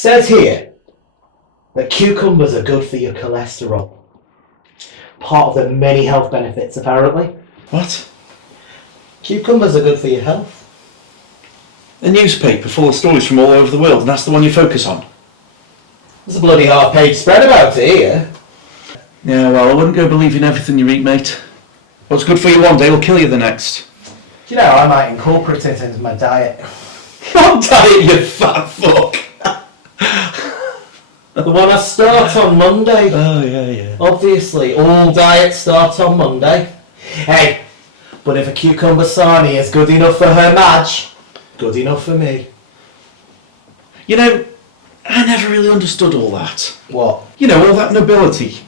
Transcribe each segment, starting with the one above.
Says here that cucumbers are good for your cholesterol. Part of the many health benefits, apparently. What? Cucumbers are good for your health. A newspaper full of stories from all over the world, and that's the one you focus on? There's a bloody half-page spread about it here. Yeah, well, I wouldn't go believing everything you read, mate. What's good for you one day will kill you the next. Do you know, I might incorporate it into my diet. What diet, you fat fuck? The one I start on Monday. Oh, yeah. Obviously, all diets start on Monday. Hey, but if a cucumber sarnie is good enough for her Madge, good enough for me. You know, I never really understood all that. What? You know, all that nobility.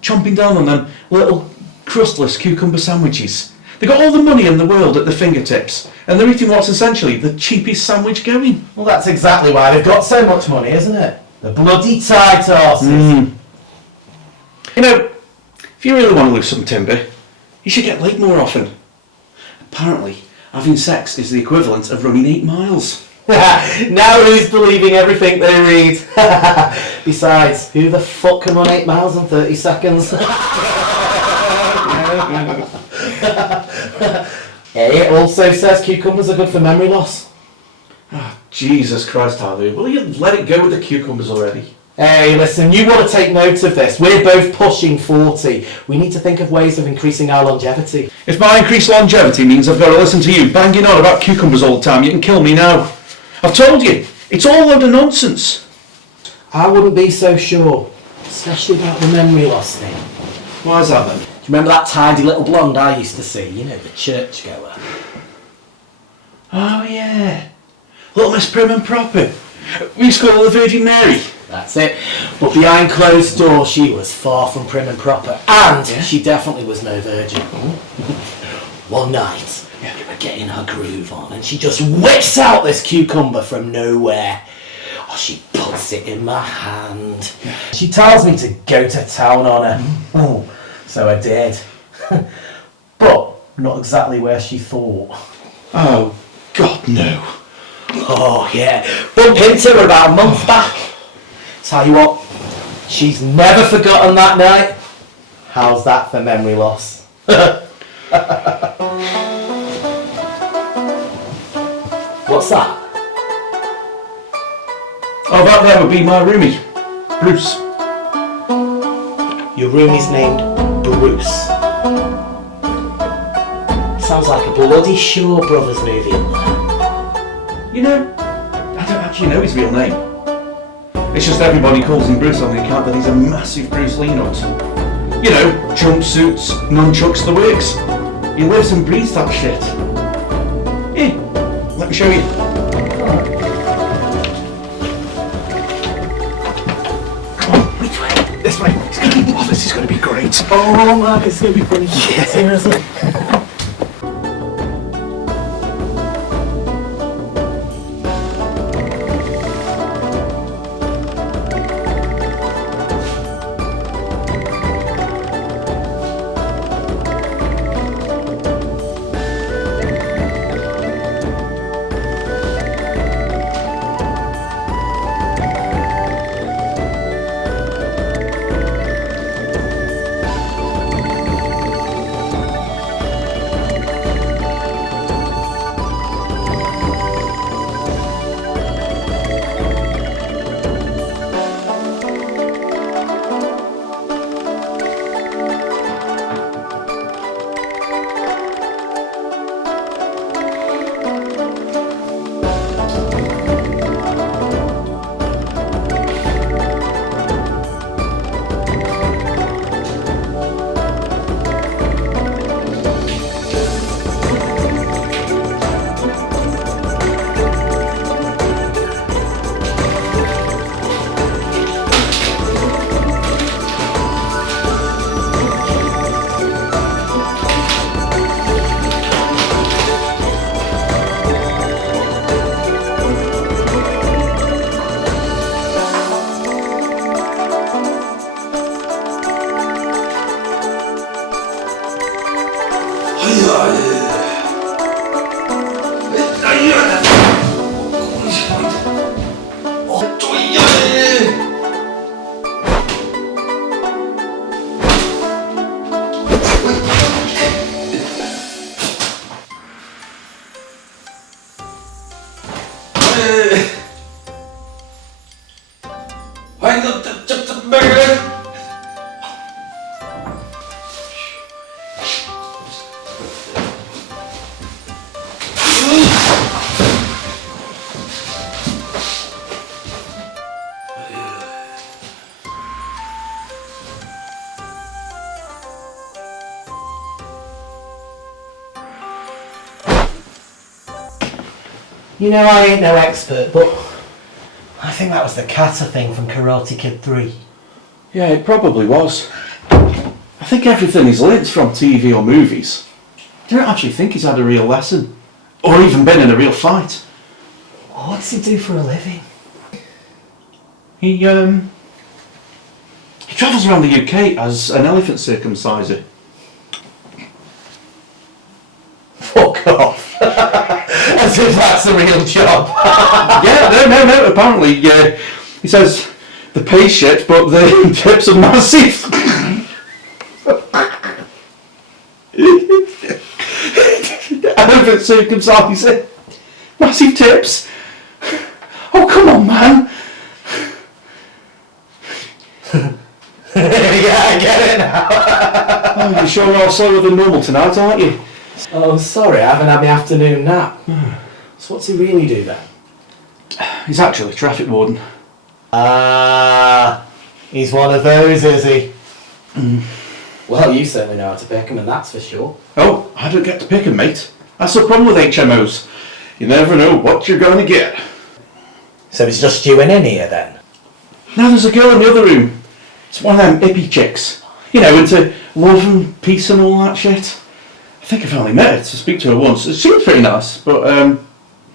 Chomping down on them little crustless cucumber sandwiches. They got all the money in the world at their fingertips, and they're eating what's essentially the cheapest sandwich going. Well, that's exactly why they've got so much money, isn't it? The bloody tight arses. You know, if you really want to lose some timber, you should get laid more often. Apparently, having sex is the equivalent of running 8 miles. Now who's believing everything they read? Besides, who the fuck can run 8 miles in 30 seconds? It also says cucumbers are good for memory loss. Oh, Jesus Christ, Tyler. Will you let it go with the cucumbers already? Hey, listen, you want to take note of this. We're both pushing 40. We need to think of ways of increasing our longevity. If my increased longevity means I've got to listen to you banging on about cucumbers all the time, you can kill me now. I've told you, it's all a load of nonsense. I wouldn't be so sure, especially about the memory loss thing. Why is that then? Do you remember that tidy little blonde I used to see? You know, the churchgoer. Oh yeah, little Miss Prim and Proper. We used to call her the Virgin Mary. That's it. But behind closed doors, she was far from prim and proper. And she definitely was no virgin. One night, we were getting her groove on, and she just whips out this cucumber from nowhere. Oh, she puts it in my hand. She tells me to go to town on her. So I did. But not exactly where she thought. Oh, God, no. Oh, yeah. Bumped into her about a month back. Tell you what, she's never forgotten that night. How's that for memory loss? What's that? Oh, that there would be my roomie, Bruce. Your roomie's named Bruce. Sounds like a bloody Shaw Brothers movie in there. You know, I don't actually know his real name. It's just everybody calls him Bruce on the account that he's a massive Bruce Lee nut. You know, jumpsuits, nunchucks, the works. He lives and breathes that shit. Here, let me show you. Come on, which way? This way. Oh, this is going to be great. Oh man, it's going to be funny. Yeah. Seriously. Just a minute. You know, I ain't no expert, but I think that was the kata thing from Karate Kid 3. Yeah, it probably was. I think everything he's learnt from TV or movies. I don't actually think he's had a real lesson. Or even been in a real fight. What's he do for a living? He travels around the UK as an elephant circumciser. Fuck off. As if that's a real job. Yeah, no. Apparently, he says the pay's shit, but the tips are massive. Elephant circumciser. Massive tips. Oh, come on, man. Yeah, I get it now. Oh, you're sure more slower than normal tonight, aren't you? Oh, sorry, I haven't had my afternoon nap. So what's he really do then? He's actually a traffic warden. He's one of those, is he? Well, you certainly know how to pick him, and that's for sure. Oh, I don't get to pick him, mate. That's the problem with HMOs. You never know what you're going to get. So it's just you in here then? Now there's a girl in the other room. It's one of them hippie chicks. You know, into love and peace and all that shit. I think I've only met her to speak to her once. It seems pretty nice, but other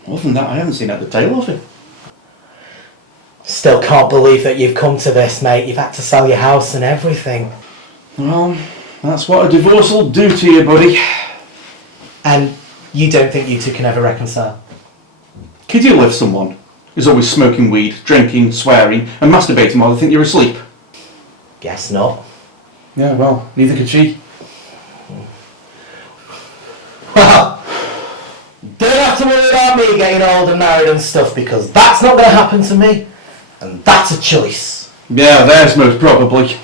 than that, I haven't seen out the tail of it. Still can't believe that you've come to this, mate. You've had to sell your house and everything. Well, that's what a divorce will do to you, buddy. And you don't think you two can ever reconcile? Could you live someone who's always smoking weed, drinking, swearing, and masturbating while they think you're asleep? Guess not. Yeah, well, neither could she. Well, don't have to worry about me getting old and married and stuff, because that's not going to happen to me. And that's a choice. Yeah, there's most probably.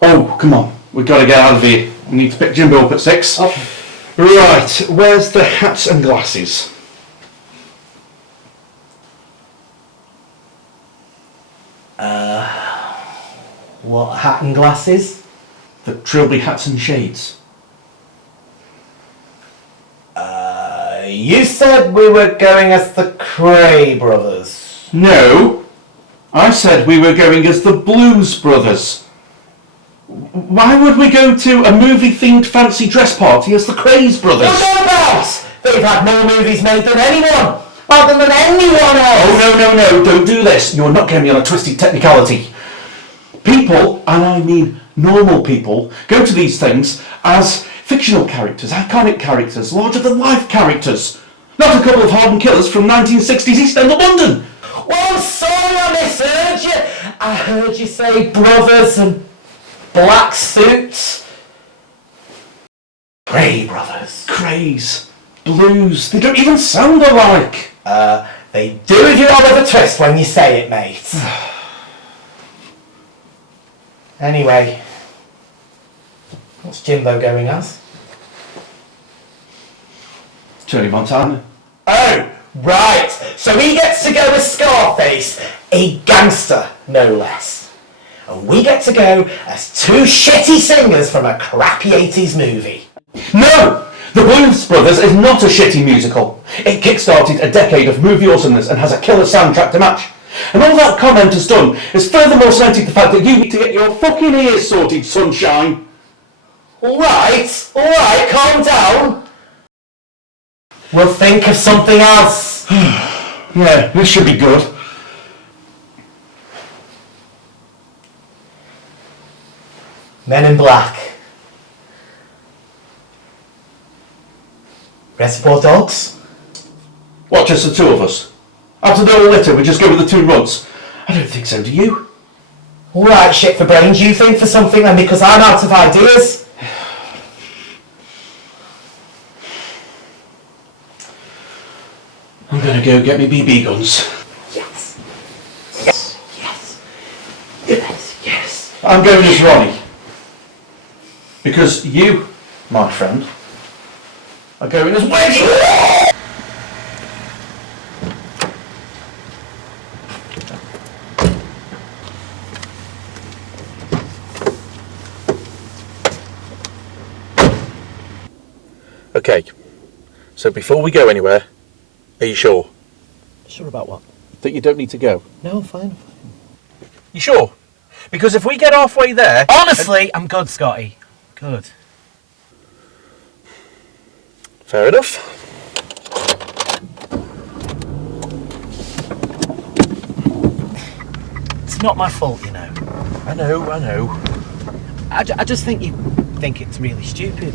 Oh, come on. We've got to get out of here. We need to pick Jimbo up at 6. Oh. Right, where's the hats and glasses? What, hat and glasses? The Trilby hats and shades. You said we were going as the Cray brothers. No, I said we were going as the Blues Brothers. Why would we go to a movie-themed fancy dress party as the Craze Brothers? What's all about? They've had more movies made than anyone. Other than anyone else. Oh, no, don't do this. You're not getting me on a twisted technicality. People, and I mean normal people, go to these things as fictional characters, iconic characters, larger-than-life characters. Not a couple of hardened killers from 1960s East End of London. Well, I'm sorry I misheard you. I heard you say brothers and black suits. Cray brothers. Craze. Blues. They don't even sound alike. They do if you have a twist when you say it, mate. Anyway, what's Jimbo going as? Tony Montana. Oh, right. So he gets to go as Scarface, a gangster, no less. And we get to go as two shitty singers from a crappy 80s movie. No! The Blues Brothers is not a shitty musical. It kick-started a decade of movie awesomeness and has a killer soundtrack to match. And all that comment has done is furthermore cemented the fact that you need to get your fucking ears sorted, sunshine. Alright, calm down. We'll think of something else. Yeah, this should be good. Men in Black. Reservoir Dogs? What, just the two of us? After the whole litter, we just go with the 2 runs? I don't think so, do you? Alright, shit for brains, you think for something then, because I'm out of ideas. I'm gonna go get me BB guns. Yes. I'm going as Ronnie. Because you, my friend, are going as Wedge! Okay, so before we go anywhere, are you sure? Sure about what? That you don't need to go? No, I'm fine. You sure? Because if we get halfway there... Honestly, I'm good, Scotty. Good. Fair enough. It's not my fault, you know. I know. I just think you think it's really stupid.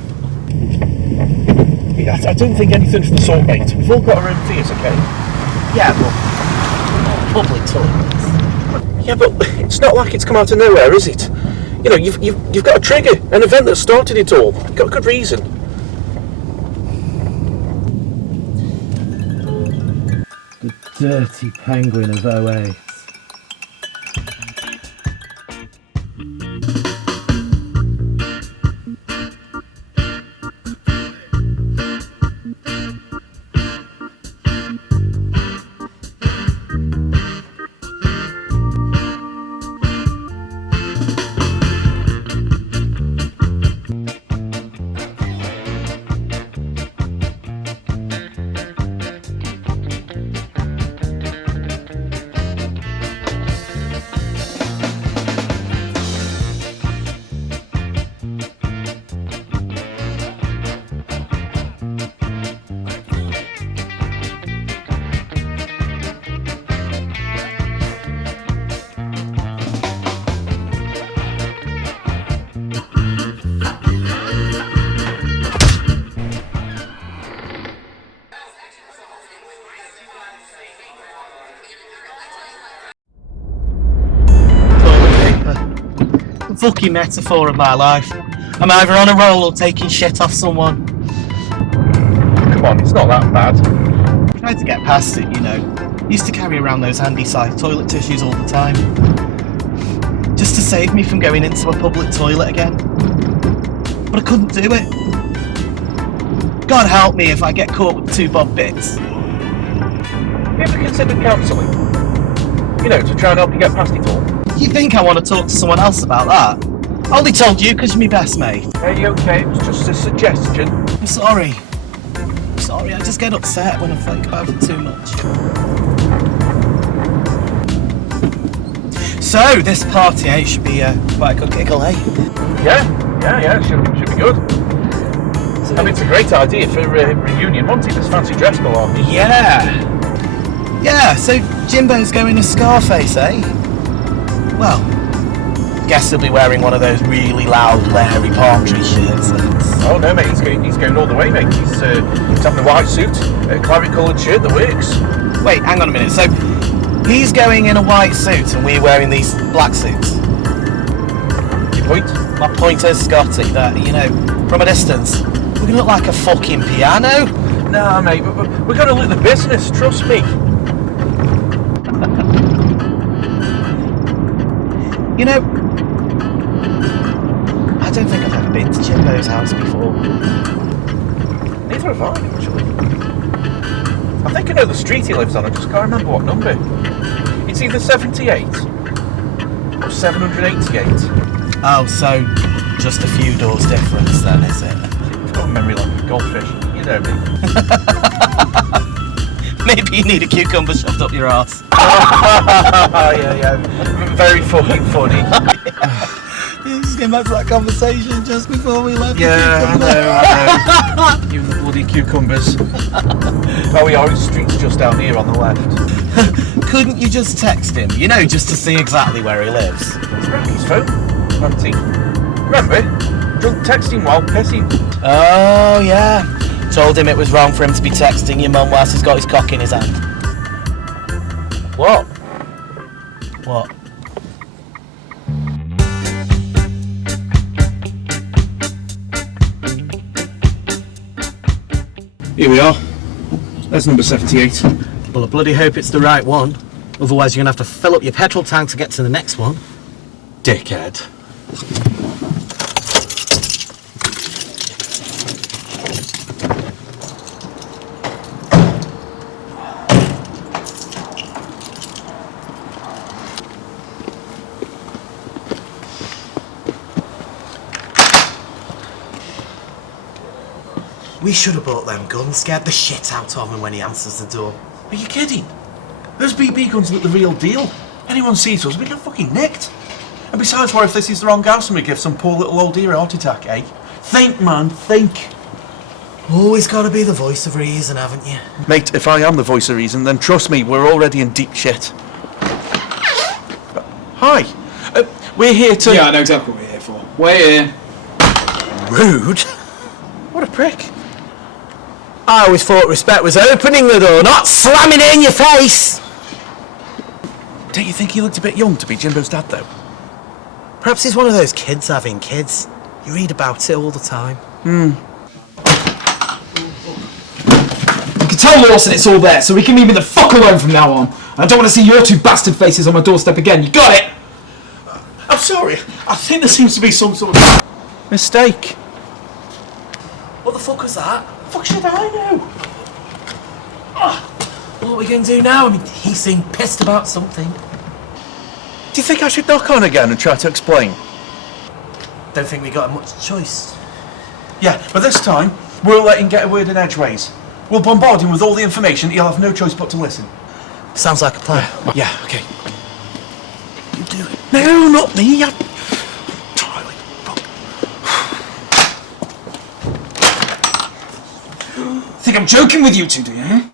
Yeah, I don't think anything's the sort, mate. We've all got our own fears, okay? Yeah, but public toilets. Yeah, but it's not like it's come out of nowhere, is it? You know, you've got a trigger, an event that started it all. You've got a good reason. The dirty penguin of 08. Fucking metaphor of my life. I'm either on a roll or taking shit off someone. Come on, it's not that bad. Tried to get past it, you know. Used to carry around those handy-sized toilet tissues all the time. Just to save me from going into a public toilet again. But I couldn't do it. God help me if I get caught with 2 bob bits. Have you ever considered counselling? You know, to try and help you get past it all? You think I want to talk to someone else about that? I only told you because you're my best mate. Hey, okay, it was just a suggestion. I'm sorry. I just get upset when I think about it too much. So, this party, eh, should be quite a good giggle, eh? Yeah, should be good. So, I mean, it's a great idea for a reunion, wasn't it? This fancy dress ball. Yeah, so Jimbo's going as Scarface, eh? Well, guess he'll be wearing one of those really loud, Larry Partridge shirts. Oh no, mate, he's going all the way, mate. He's having the white suit, a claret-coloured shirt that works. Wait, hang on a minute. So, he's going in a white suit and we're wearing these black suits? Your point? My point is, Scotty, that, you know, from a distance, we're going to look like a fucking piano. Nah, mate, we're going to look the business, trust me. You know, I don't think I've ever been to Jimbo's house before. Neither have I, actually. I think I know the street he lives on, I just can't remember what number. It's either 78 or 788. Oh, so just a few doors difference then, is it? You've got a memory like a goldfish, you know me. Maybe you need a cucumber shoved up your arse. Yeah. Very fucking funny. Just getting back to that conversation just before we left. Yeah, I know. You bloody cucumbers. Oh, we are in streets just down here on the left. Couldn't you just text him? You know, just to see exactly where he lives. It's Frankie's phone, Auntie. Remember? Drunk texting while pissing. Oh, yeah. Told him it was wrong for him to be texting your mum whilst he's got his cock in his hand. What? What? Here we are. That's number 78. Well, I bloody hope it's the right one. Otherwise you're going to have to fill up your petrol tank to get to the next one. Dickhead. We should have bought them guns, scared the shit out of him when he answers the door. Are you kidding? Those BB guns look the real deal. Anyone sees us, we get fucking nicked. And besides, what if this is the wrong house and we give some poor little old dear a heart attack, eh? Think, man, think. Always gotta be the voice of reason, haven't you? Mate, if I am the voice of reason, then trust me, we're already in deep shit. Hi. We're here to... Yeah, I know exactly what we're here for. We're here. Rude? What a prick. I always thought respect was opening the door, not slamming it in your face! Don't you think he looked a bit young to be Jimbo's dad, though? Perhaps he's one of those kids having kids. You read about it all the time. You can tell Lawson it's all there, so we can leave me the fuck alone from now on. I don't want to see your two bastard faces on my doorstep again, you got it? I'm sorry. I think there seems to be some sort of mistake. What the fuck was that? Fuck should I know? What are we going to do now? I mean, he seemed pissed about something. Do you think I should knock on again and try to explain? Don't think we got much choice. Yeah, but this time, we'll let him get a word in edgeways. We'll bombard him with all the information, he'll have no choice but to listen. Sounds like a plan. Yeah, okay. You do it. No, not me. Tyler, fuck. Think I'm joking with you two, do you?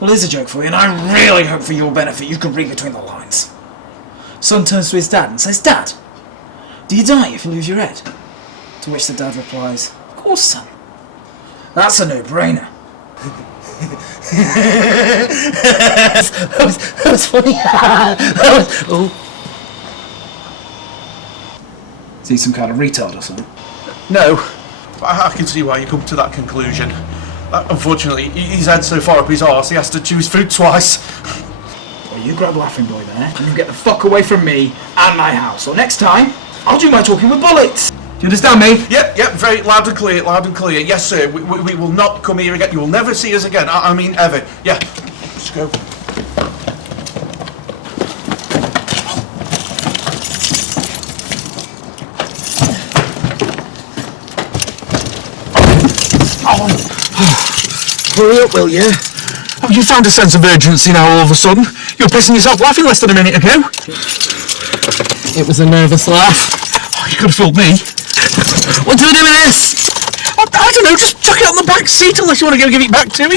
Well, here's a joke for you, and I really hope for your benefit you can read between the lines. Son turns to his dad and says, "Dad, do you die if you lose your head?" To which the dad replies, "Of course, son. That's a no-brainer." that was funny. Is he some kind of retard or something? No, but I can see why you come to that conclusion. Unfortunately, his head's so far up his arse, he has to choose food twice. Well, you grab Laughing Boy there, and you get the fuck away from me and my house, or next time, I'll do my talking with bullets. Do you understand me? Yep, very loud and clear, loud and clear. Yes, sir, we will not come here again. You will never see us again. I mean, ever. Yeah, let's go. Hurry up, will you? Have you found a sense of urgency now all of a sudden? You were pissing yourself laughing less than a minute ago. It was a nervous laugh. Oh, you could have fooled me. What do we do with this? I don't know, just chuck it on the back seat unless you want to go give it back to him.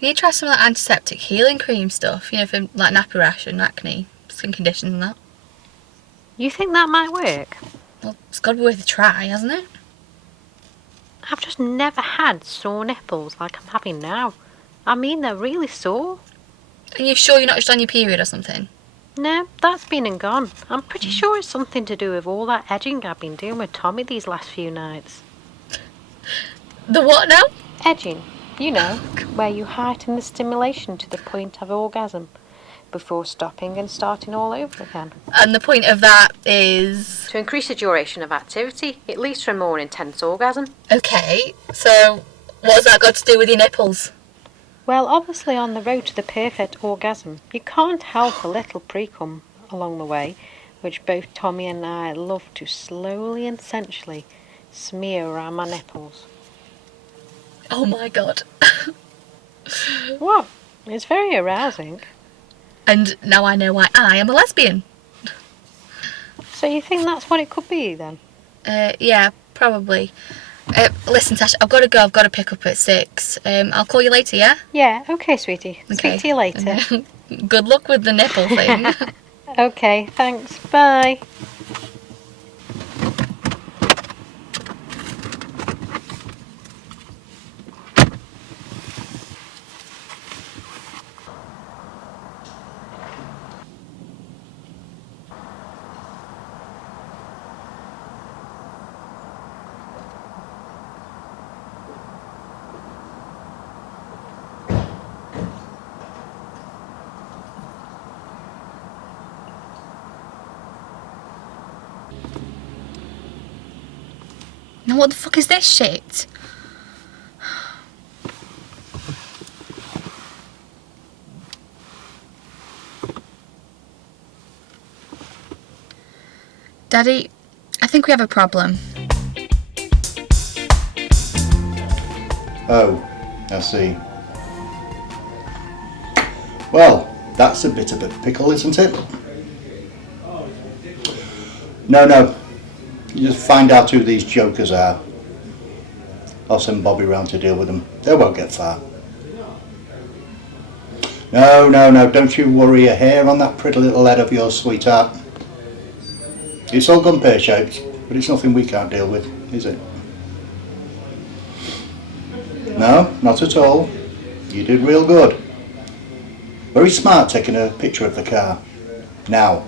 You need to try some of that antiseptic healing cream stuff, you know, for like nappy rash and acne, skin conditions and that. You think that might work? Well, it's got to be worth a try, hasn't it? I've just never had sore nipples like I'm having now. I mean, they're really sore. Are you sure you're not just on your period or something? No, that's been and gone. I'm pretty sure it's something to do with all that edging I've been doing with Tommy these last few nights. The what now? Edging, you know, where you heighten the stimulation to the point of orgasm before stopping and starting all over again. And the point of that is... To increase the duration of activity, it leads to a more intense orgasm. Okay, so what's that got to do with your nipples? Well, obviously on the road to the perfect orgasm, you can't help a little pre-cum along the way, which both Tommy and I love to slowly and sensually smear around my nipples. Oh my god. What? It's very arousing. And now I know why I am a lesbian. So you think that's what it could be then? Yeah, probably. Listen, Tash, I've got to go. I've got to pick up at 6. I'll call you later, yeah? Yeah, okay, sweetie. Okay. Speak to you later. Good luck with the nipple thing. Okay, thanks. Bye. And what the fuck is this shit? Daddy, I think we have a problem. Oh, I see. Well, that's a bit of a pickle, isn't it? No. You just find out who these jokers are. I'll send Bobby round to deal with them. They won't get far. No, don't you worry a hair on that pretty little head of yours, sweetheart. It's all gone pear-shaped, but it's nothing we can't deal with, is it? No, not at all. You did real good. Very smart taking a picture of the car. Now,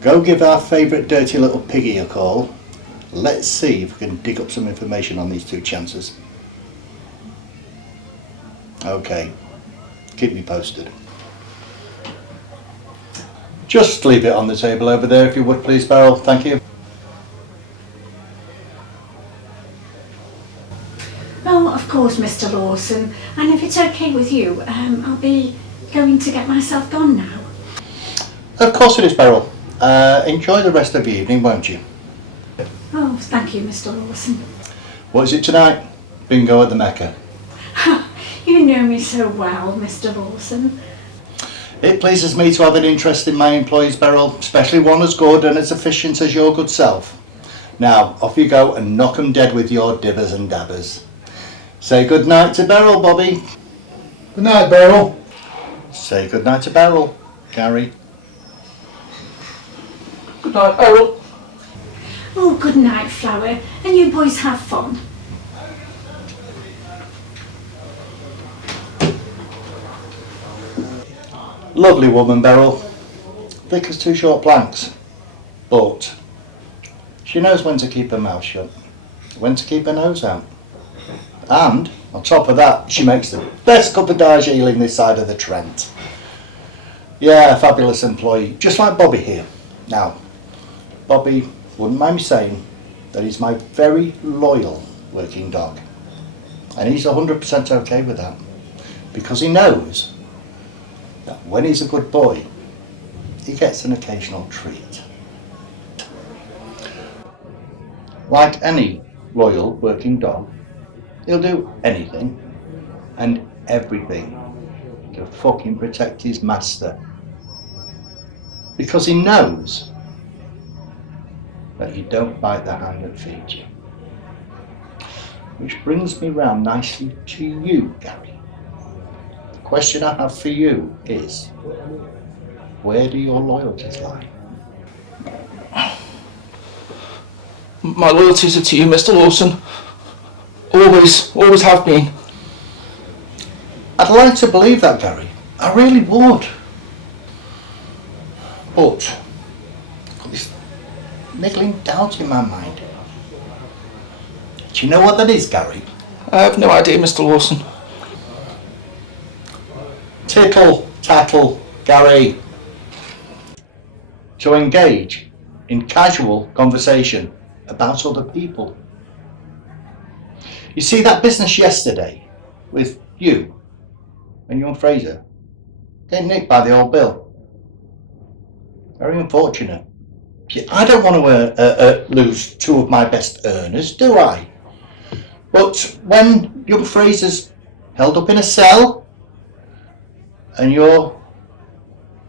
go give our favourite dirty little piggy a call. Let's see if we can dig up some information on these two chances. Okay, keep me posted. Just leave it on the table over there if you would please, Beryl, thank you. Oh, of course, Mr. Lawson. And if it's okay with you, I'll be going to get myself gone now. Of course it is, Beryl. Enjoy the rest of the evening, won't you? Oh, thank you, Mr. Lawson. What is it tonight? Bingo at the Mecca. You know me so well, Mr. Lawson. It pleases me to have an interest in my employees, Beryl, especially one as good and as efficient as your good self. Now, off you go and knock 'em dead with your dibbers and dabbers. Say good night to Beryl, Bobby. Good night, Beryl. Say good night to Beryl, Gary. Good night, Beryl. Oh, good night, Flower. And you boys have fun. Lovely woman, Beryl. Thick as two short planks. But she knows when to keep her mouth shut, when to keep her nose out. And, on top of that, she makes the best cup of Darjeeling this side of the Trent. Yeah, fabulous employee, just like Bobby here. Now, Bobby wouldn't mind me saying that he's my very loyal working dog. And he's 100% okay with that. Because he knows that when he's a good boy, he gets an occasional treat. Like any loyal working dog, he'll do anything and everything to fucking protect his master. Because he knows that you don't bite the hand that feeds you. Which brings me round nicely to you, Gary. The question I have for you is, where do your loyalties lie? My loyalties are to you, Mr. Lawson. Always have been. I'd like to believe that, Gary. I really would. But I've got this niggling doubt in my mind. Do you know what that is, Gary? I have no idea, Mr. Lawson. Tittle, tattle, Gary. To engage in casual conversation about other people. You see that business yesterday with you and young Fraser getting nicked by the old Bill? Very unfortunate. I don't want to lose two of my best earners, do I? But when young Fraser's held up in a cell and you're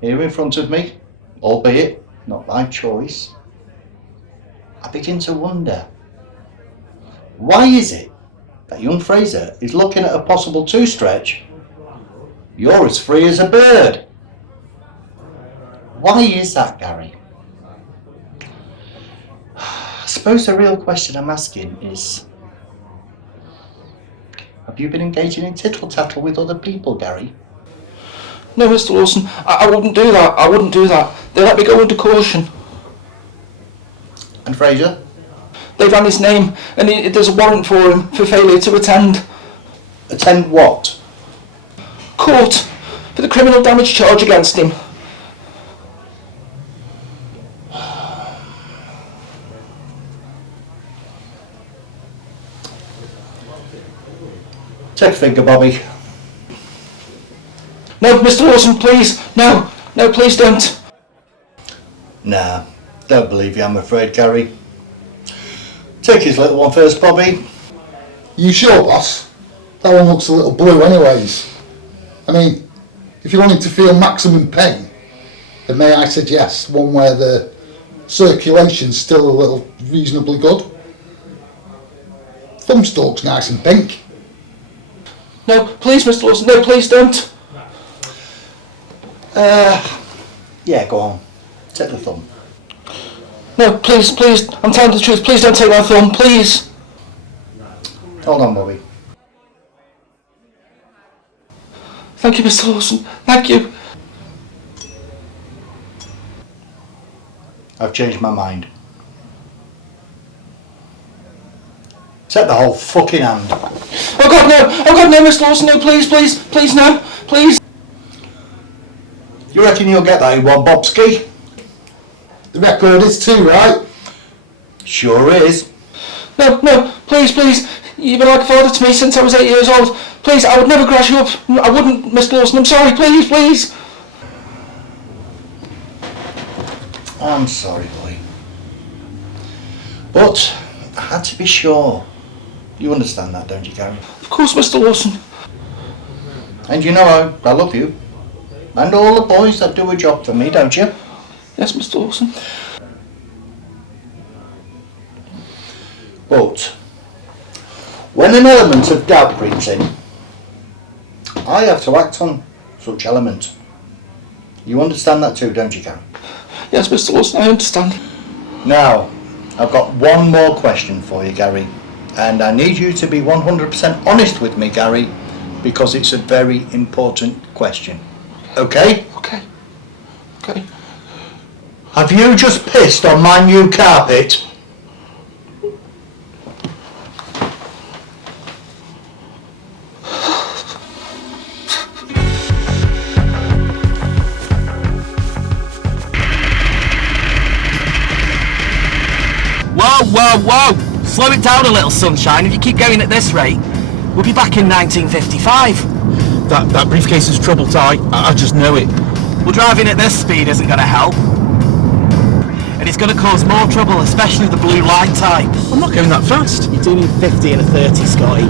here in front of me, albeit not by choice, I begin to wonder, why is it that young Fraser is looking at a possible two-stretch? You're as free as a bird. Why is that, Gary? I suppose the real question I'm asking is, have you been engaging in tittle-tattle with other people, Gary? No, Mr. Lawson, I wouldn't do that. I wouldn't do that. They let me go under caution. And Fraser? They ran his name, and there's a warrant for him for failure to attend. Attend what? Court for the criminal damage charge against him. Take a finger, Bobby. No, Mr. Lawson, please. No, please don't. Nah, don't believe you, I'm afraid, Gary. Take his little one first, Bobby. You sure, boss? That one looks a little blue anyways. I mean, if you wanted to feel maximum pain, then may I suggest one where the circulation's still a little reasonably good? Thumbstalk's nice and pink. No, please, Mr. Lawson, no, please don't. Yeah, go on. Take the thumb. No, please, I'm telling the truth. Please don't take my thumb, please. Hold on, Bobby. Thank you, Mr. Lawson. Thank you. I've changed my mind. Take the whole fucking hand. Oh God, no, Mr. Lawson, no, please, no, please. You reckon you'll get that in one, Bobski? The record is 2, right? Sure is. No, please. You've been like a father to me since I was 8 years old. Please, I would never grass you up. I wouldn't, Mr. Lawson. I'm sorry, please. I'm sorry, boy. But I had to be sure. You understand that, don't you, Gary? Of course, Mr. Lawson. And you know I love you. And all the boys that do a job for me, don't you? Yes, Mr. Lawson. But when an element of doubt creeps in, I have to act on such element. You understand that too, don't you, Gary? Yes, Mr. Lawson, I understand. Now, I've got one more question for you, Gary. And I need you to be 100% honest with me, Gary, because it's a very important question. Okay? Okay. Have you just pissed on my new carpet? Whoa! Slow it down a little, sunshine. If you keep going at this rate, we'll be back in 1955. That briefcase is trouble, Ty. I just know it. Well, driving at this speed isn't going to help. And it's going to cause more trouble, especially the blue light type. I'm not going that fast. You're doing 50 and a 30, Scotty.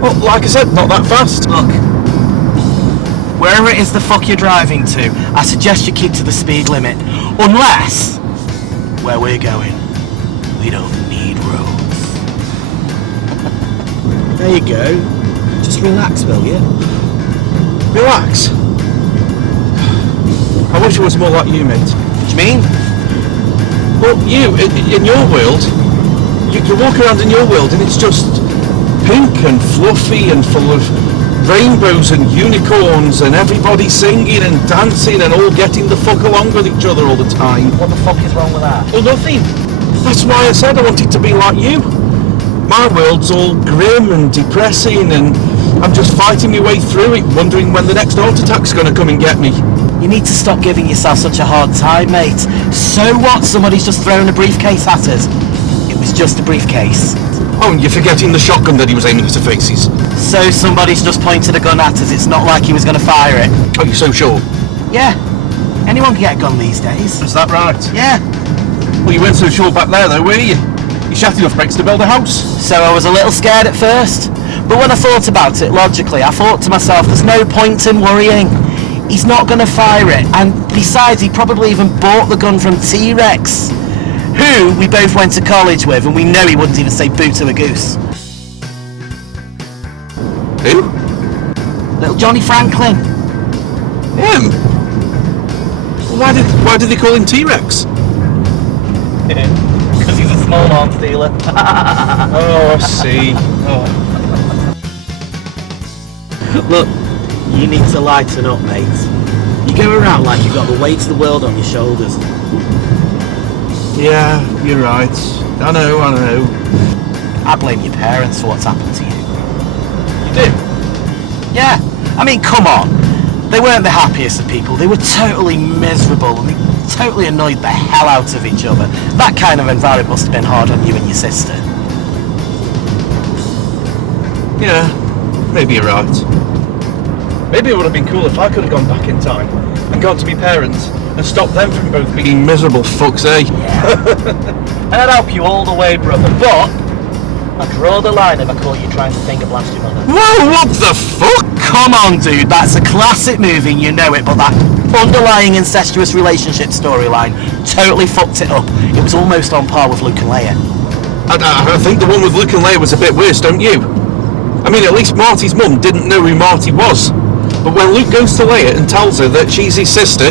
Well, like I said, not that fast. Look, wherever it is the fuck you're driving to, I suggest you keep to the speed limit. Unless, where we're going, we don't need roads. There you go. Just relax, will you? Relax. I wish I was more like you, mate. What do you mean? Well, you, in your world, you walk around in your world and it's just pink and fluffy and full of rainbows and unicorns and everybody singing and dancing and all getting the fuck along with each other all the time. What the fuck is wrong with that? Well, nothing. That's why I said I wanted to be like you. My world's all grim and depressing and I'm just fighting my way through it, wondering when the next heart attack's going to come and get me. You need to stop giving yourself such a hard time, mate. So what? Somebody's just thrown a briefcase at us. It was just a briefcase. Oh, and you're forgetting the shotgun that he was aiming at our faces. So somebody's just pointed a gun at us. It's not like he was going to fire it. Oh, you're so sure? Yeah. Anyone can get a gun these days. Is that right? Yeah. Well, you weren't so sure back there, though, were you? You shattered enough bricks to build a house. So I was a little scared at first. But when I thought about it logically, I thought to myself, there's no point in worrying. He's not going to fire it. And besides, he probably even bought the gun from T-Rex, who we both went to college with, and we know he wouldn't even say boo to a goose. Who? Little Johnny Franklin. Him? Why did they call him T-Rex? Because he's a small arms dealer. Oh, I see. Oh. Look, you need to lighten up, mate. You go around like you've got the weight of the world on your shoulders. Yeah, you're right. I know. I blame your parents for what's happened to you. You do? Yeah, I mean, come on. They weren't the happiest of people. They were totally miserable and they totally annoyed the hell out of each other. That kind of environment must have been hard on you and your sister. Yeah, maybe you're right. Maybe it would have been cool if I could have gone back in time and gone to my parents and stopped them from both being miserable fucks, eh? And I'd help you all the way, brother, but I'd draw the line if I caught you trying to finger blast your mother. Whoa, what the fuck? Come on, dude, that's a classic movie, you know it, but that underlying incestuous relationship storyline totally fucked it up. It was almost on par with Luke and Leia. I think the one with Luke and Leia was a bit worse, don't you? I mean, at least Marty's mum didn't know who Marty was. But when Luke goes to Leia and tells her that she's his sister,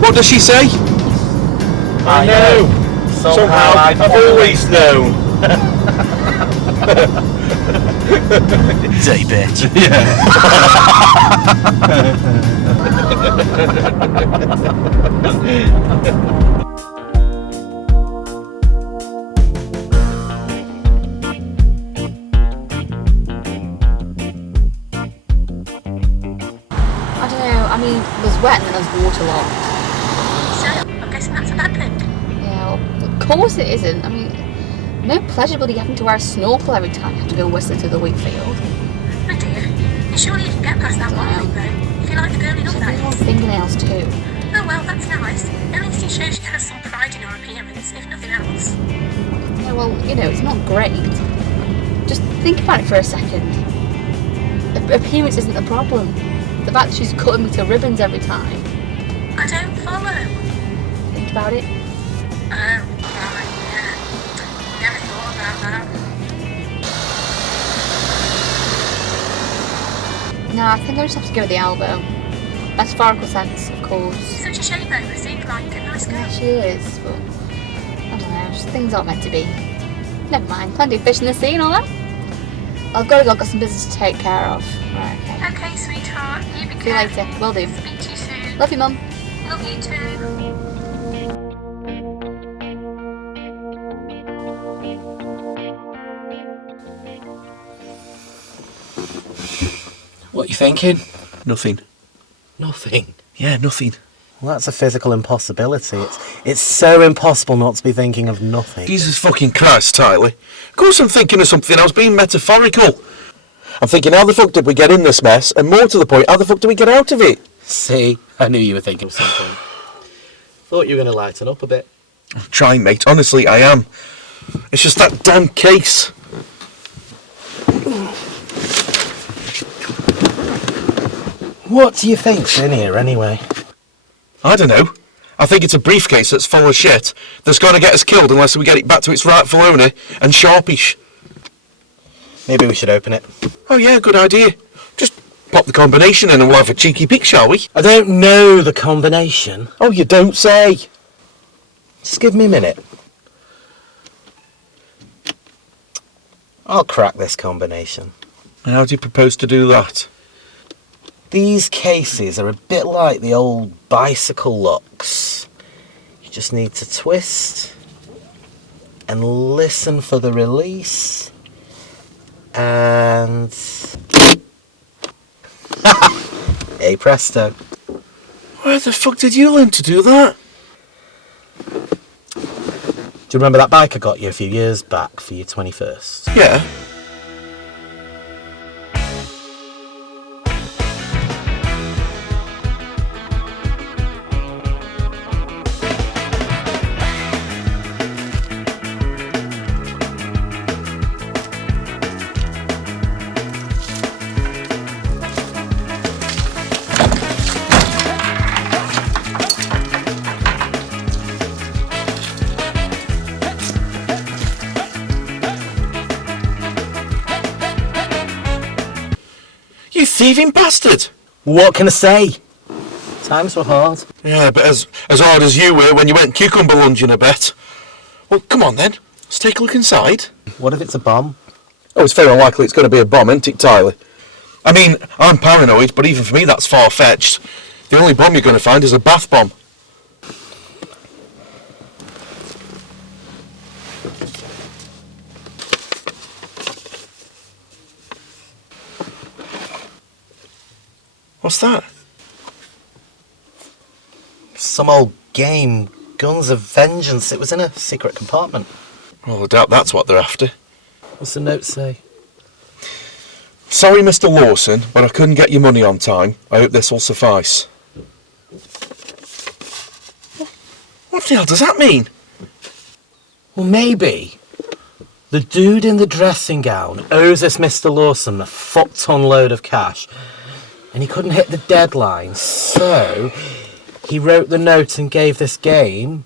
what does she say? I know. Somehow I've always known. Dirty bitch. I don't know, I mean, there's wet and then there's waterlogged. So, I'm guessing that's a bad thing. Yeah, well, of course it isn't. I mean, no pleasure bloody having to wear a snorkel every time you have to go whistling through the wheat field. Oh dear. Surely you can get past that one thing though, if you like the girl enough, that is. Fingernails too. Oh well, that's nice. At least it shows she has some pride in her appearance, if nothing else. Yeah, well, you know, it's not great. Just think about it for a second. Appearance isn't the problem. The fact that she's cutting me to ribbons every time. I don't follow. Think about it. Oh, right, yeah. Never thought about that. No, I think I just have to go with the elbow. Metaphorical sense, of course. Such a shape over, seemed like a nice girl. Yeah, she is, but I don't know, just things aren't meant to be. Never mind, plenty of fish in the sea and all that. I've got to go, I've got some business to take care of. Right, okay. Okay, sweetheart, you be See you careful. later, will do. Speak to you soon. Love you, Mum. Love you too. What you thinking? Nothing. Nothing. Yeah, nothing. Well, that's a physical impossibility. It's so impossible not to be thinking of nothing. Jesus fucking Christ, Tyler. Of course I'm thinking of something. I was being metaphorical. I'm thinking, how the fuck did we get in this mess? And more to the point, how the fuck do we get out of it? See, I knew you were thinking of something. Thought you were going to lighten up a bit. I'm trying, mate. Honestly, I am. It's just that damn case. What do you think's in here, anyway? I don't know. I think it's a briefcase that's full of shit that's going to get us killed unless we get it back to its rightful owner and sharpish. Maybe we should open it. Oh yeah, good idea. Just pop the combination in and we'll have a cheeky peek, shall we? I don't know the combination. Oh, you don't say. Just give me a minute. I'll crack this combination. And how do you propose to do that? These cases are a bit like the old bicycle locks. You just need to twist and listen for the release. And... hey presto. Where the fuck did you learn to do that? Do you remember that bike I got you a few years back for your 21st? Yeah. You thieving bastard! What can I say? Times were hard. Yeah, but as hard as you were when you went cucumber lunging, I bet. Well, come on then. Let's take a look inside. What if it's a bomb? Oh, it's very unlikely it's going to be a bomb, isn't it, Tyler? I mean, I'm paranoid, but even for me that's far-fetched. The only bomb you're going to find is a bath bomb. What's that? Some old game, Guns of Vengeance. It was in a secret compartment. Well, I doubt that's what they're after. What's the note say? Sorry, Mr. Lawson, but I couldn't get your money on time. I hope this will suffice. What the hell does that mean? Well, maybe the dude in the dressing gown owes this Mr. Lawson a fuck-ton load of cash, and he couldn't hit the deadline, so he wrote the note and gave this game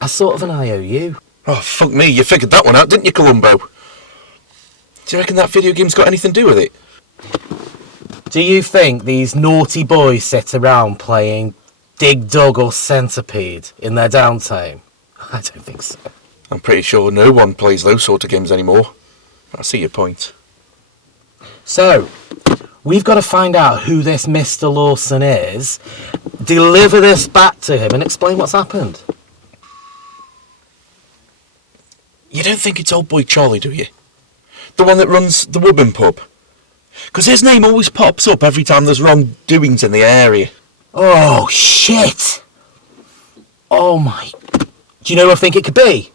as sort of an IOU. Oh, fuck me, you figured that one out, didn't you, Columbo? Do you reckon that video game's got anything to do with it? Do you think these naughty boys sit around playing Dig Dug or Centipede in their downtime? I don't think so. I'm pretty sure no one plays those sort of games anymore. I see your point. So, we've got to find out who this Mr. Lawson is, deliver this back to him and explain what's happened. You don't think it's old boy Charlie, do you? The one that runs the Woburn pub? Because his name always pops up every time there's wrongdoings in the area. Oh, shit! Oh my... Do you know who I think it could be?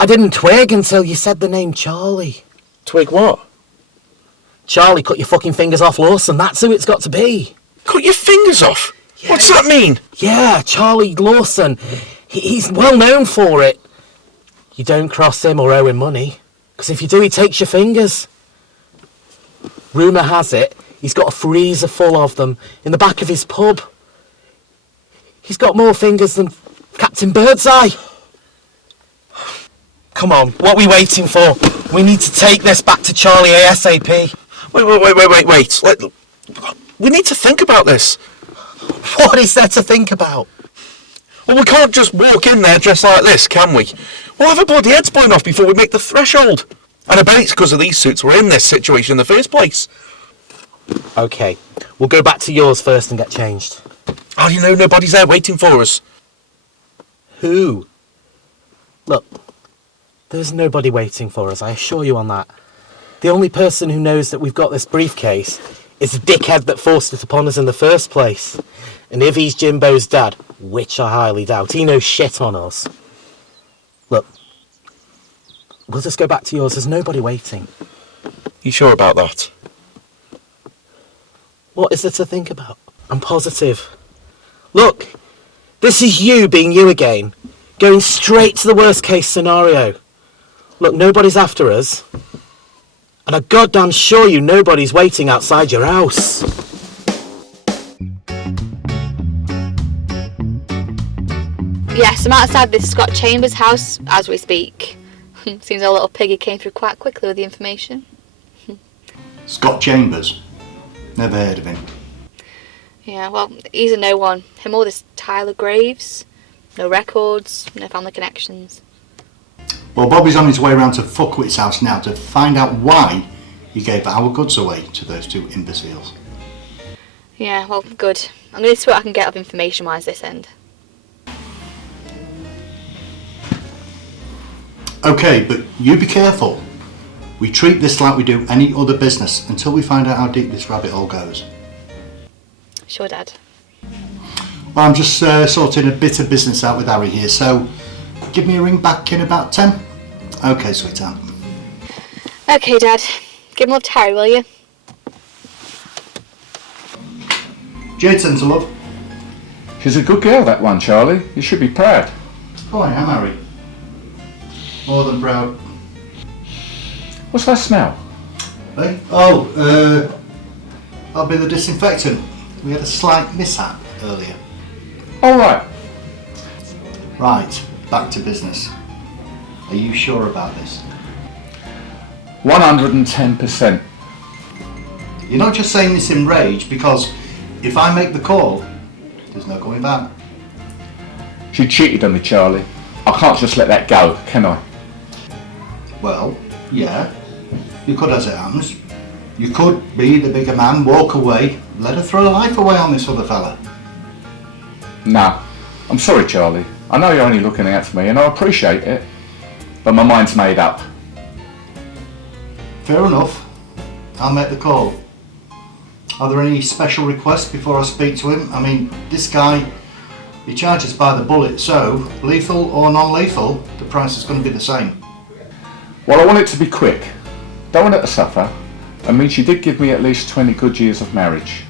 I didn't twig until you said the name Charlie. Twig what? Charlie, cut your fucking fingers off Lawson, that's who it's got to be. Cut your fingers off? Yeah. What's that mean? Yeah, Charlie Lawson. He's well known for it. You don't cross him or owe him money, because if you do, he takes your fingers. Rumour has it, he's got a freezer full of them in the back of his pub. He's got more fingers than Captain Birdseye. Come on, what are we waiting for? We need to take this back to Charlie ASAP. Wait. We need to think about this. What is there to think about? Well, we can't just walk in there dressed like this, can we? We'll have our bloody heads blown off before we make the threshold. And I bet it's because of these suits we're in this situation in the first place. OK, we'll go back to yours first and get changed. How do you know nobody's there waiting for us? Who? Look, there's nobody waiting for us, I assure you on that. The only person who knows that we've got this briefcase is the dickhead that forced it upon us in the first place. And if he's Jimbo's dad, which I highly doubt, he knows shit on us. Look, we'll just go back to yours, there's nobody waiting. You sure about that? What is there to think about? I'm positive. Look, this is you being you again, going straight to the worst case scenario. Look, nobody's after us, and I'm goddamn sure you nobody's waiting outside your house. Yes, I'm outside this Scott Chambers' house as we speak. Seems our little piggy came through quite quickly with the information. Scott Chambers? Never heard of him. Yeah, well, he's a no one. Him or this Tyler Graves. No records, no family connections. Well, Bobby's on his way round to Fuckwit's house now to find out why he gave our goods away to those two imbeciles. Yeah, well, good. I'm going to see what I can get of information-wise this end. Okay, but you be careful. We treat this like we do any other business until we find out how deep this rabbit hole goes. Sure, Dad. Well, I'm just sorting a bit of business out with Harry here, so give me a ring back in about 10. Okay, sweetheart. Okay, Dad. Give him love to Harry, will you? Jade sends a love. She's a good girl, that one, Charlie. You should be proud. Oh, I am, Harry. More than proud. What's that smell? Hey? Oh, that'll be the disinfectant. We had a slight mishap earlier. All right. Right, back to business. Are you sure about this? 110%. You're not just saying this in rage, because if I make the call, there's no going back. She cheated on me, Charlie. I can't just let that go, can I? Well, yeah. You could, as it happens. You could be the bigger man, walk away, let her throw her life away on this other fella. No. I'm sorry, Charlie. I know you're only looking out for me, and I appreciate it. But my mind's made up. Fair enough. I'll make the call. Are there any special requests before I speak to him? I mean, this guy, he charges by the bullet, so lethal or non-lethal, the price is going to be the same. Well, I want it to be quick. Don't want her to suffer. I mean, she did give me at least 20 good years of marriage.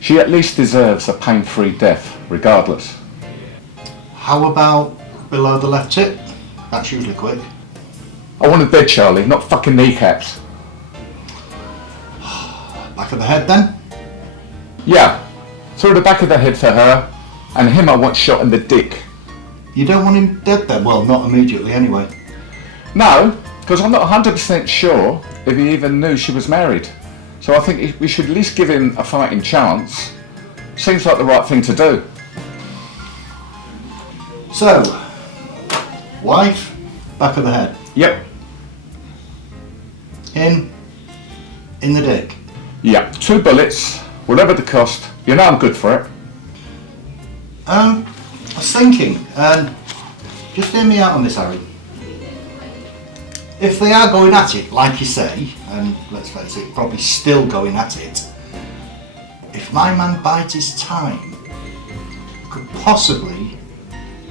She at least deserves a pain-free death, regardless. How about below the left tip? That's usually quick. I want her dead, Charlie, not fucking kneecaps. Back of the head then? Yeah, through the back of the head for her, and him I want shot in the dick. You don't want him dead then? Well, not immediately anyway. No, because I'm not 100% sure if he even knew she was married. So I think we should at least give him a fighting chance. Seems like the right thing to do. So, wife, back of the head. Yep. In the dick. Yeah, 2 bullets, whatever the cost. You know I'm good for it. I was thinking, just hear me out on this, Harry. If they are going at it, like you say, and let's face it, probably still going at it, if my man bides his time, could possibly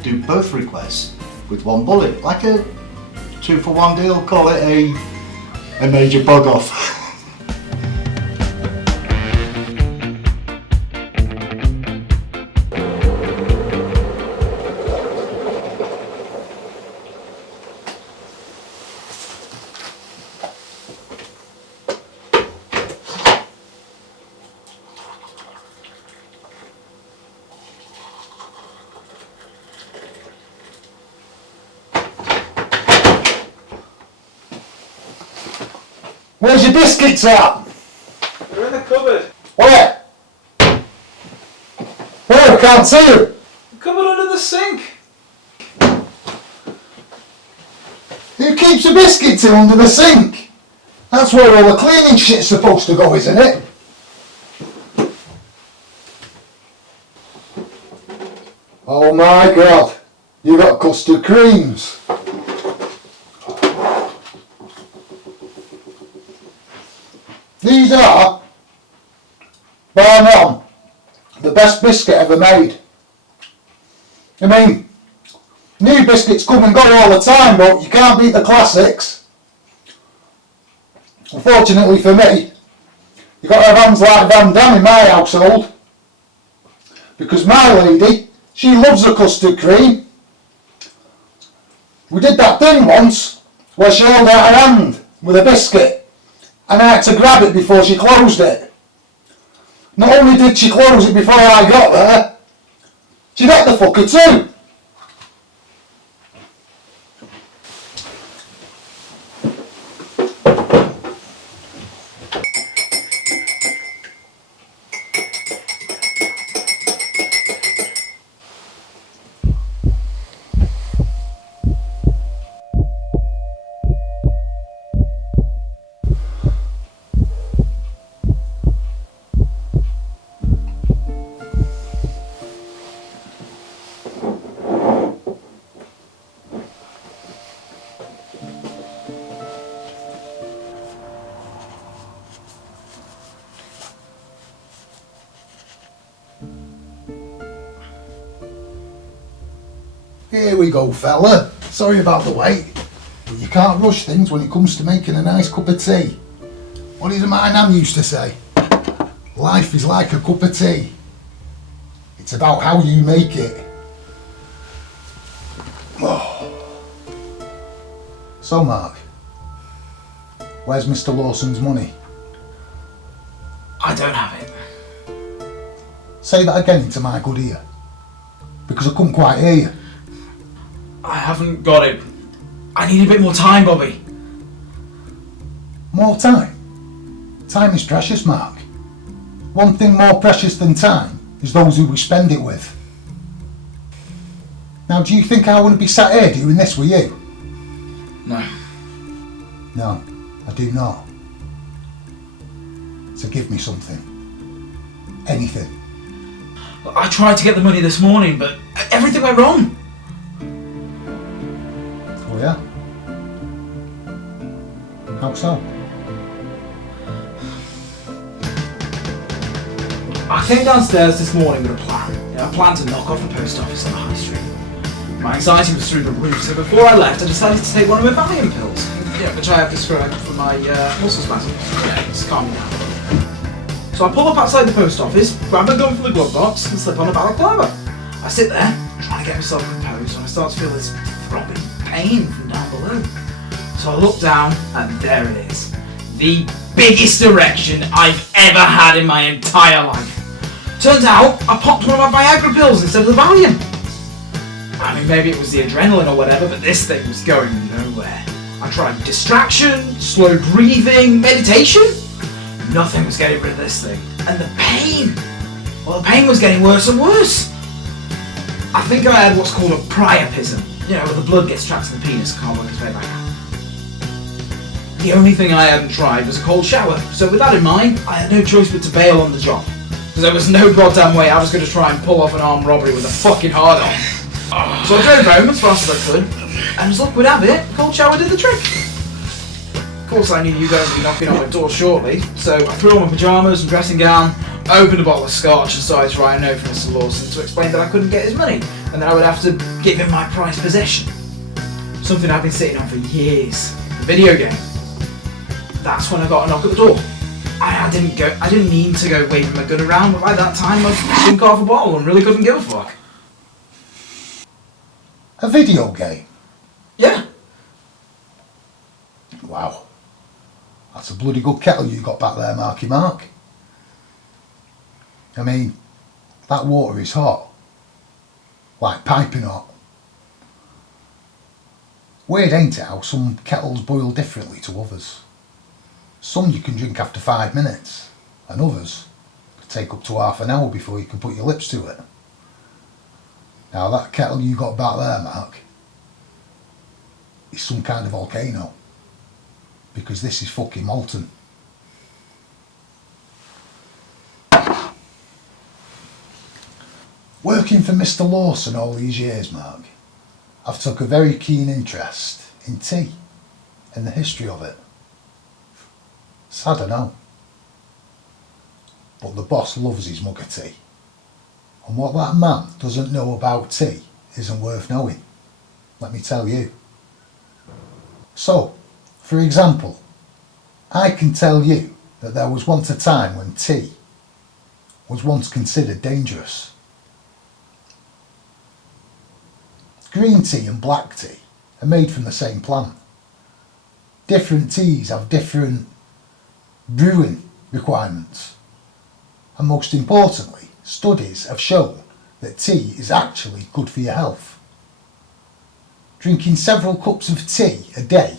do both requests with 1 bullet, like a 2-for-1 deal, call it a major bug off. Where's your biscuits at? They're in the cupboard. Where? Where? I can't see them. The cupboard under the sink. Who keeps the biscuits in under the sink? That's where all the cleaning shit's supposed to go, isn't it? Oh my God, you got custard creams. These are, bar none, the best biscuit ever made. I mean, new biscuits come and go all the time, but you can't beat the classics. Unfortunately for me, you've got to have hands like Van Damme in my household. Because my lady, she loves a custard cream. We did that thing once, where she held out her hand with a biscuit, and I had to grab it before she closed it. Not only did she close it before I got there, she got the fucker too. Here we go, fella. Sorry about the wait, but you can't rush things when it comes to making a nice cup of tea. What did my nan used to say? Life is like a cup of tea. It's about how you make it. Oh. So, Mark, where's Mr. Lawson's money? I don't have it. Say that again into my good ear, because I couldn't quite hear you. I haven't got it. I need a bit more time, Bobby. More time? Time is precious, Mark. One thing more precious than time is those who we spend it with. Now, do you think I want to be sat here doing this with you? No. No, I do not. So give me something. Anything. I tried to get the money this morning, but everything went wrong. Oh yeah? How so? I came downstairs this morning with a plan. A plan to knock off the post office on the high street. My anxiety was through the roof, so before I left I decided to take one of my Valium pills. Yeah, which I have prescribed for my muscle spasms. Yeah, it's calm me down. So I pull up outside the post office, grab my gun from the glove box, and slip on a balaclava. I sit there, trying to get myself composed, and I start to feel this throbbing pain from down below. So I look down, and there it is. The biggest erection I've ever had in my entire life. Turns out, I popped one of my Viagra pills instead of the Valium. I mean, maybe it was the adrenaline or whatever, but this thing was going nowhere. I tried distraction, slow breathing, meditation. Nothing was getting rid of this thing. And the pain! Well, the pain was getting worse and worse. I think I had what's called a priapism. You know, where the blood gets trapped in the penis, can't work its way back out. The only thing I hadn't tried was a cold shower, so with that in mind, I had no choice but to bail on the job. Because there was no goddamn way I was going to try and pull off an armed robbery with a fucking hard-on. So I drove home as fast as I could, and as luck would have it, cold shower did the trick. Of course I knew you guys would be knocking on my door shortly, so I threw on my pyjamas and dressing gown, opened a bottle of scotch and started to write a note for Mr. Lawson to explain that I couldn't get his money, and that I would have to give him my prized possession. Something I've been sitting on for years. The video game. That's when I got a knock at the door. I didn't mean to go waving my gun around, but by that time I'd drunk half a bottle and really couldn't give a fuck. A video game? Yeah. Wow. That's a bloody good kettle you got back there, Marky Mark. I mean, that water is hot. Like piping hot. Weird, ain't it, how some kettles boil differently to others? Some you can drink after 5 minutes, and others could take up to half an hour before you can put your lips to it. Now that kettle you got back there, Mark, is some kind of volcano. Because this is fucking molten. Working for Mr. Lawson all these years, Mark, I've took a very keen interest in tea and the history of it. Sad, I know. But the boss loves his mug of tea. And what that man doesn't know about tea isn't worth knowing. Let me tell you. So, for example, I can tell you that there was once a time when tea was once considered dangerous. Green tea and black tea are made from the same plant. Different teas have different brewing requirements. And most importantly, studies have shown that tea is actually good for your health. Drinking several cups of tea a day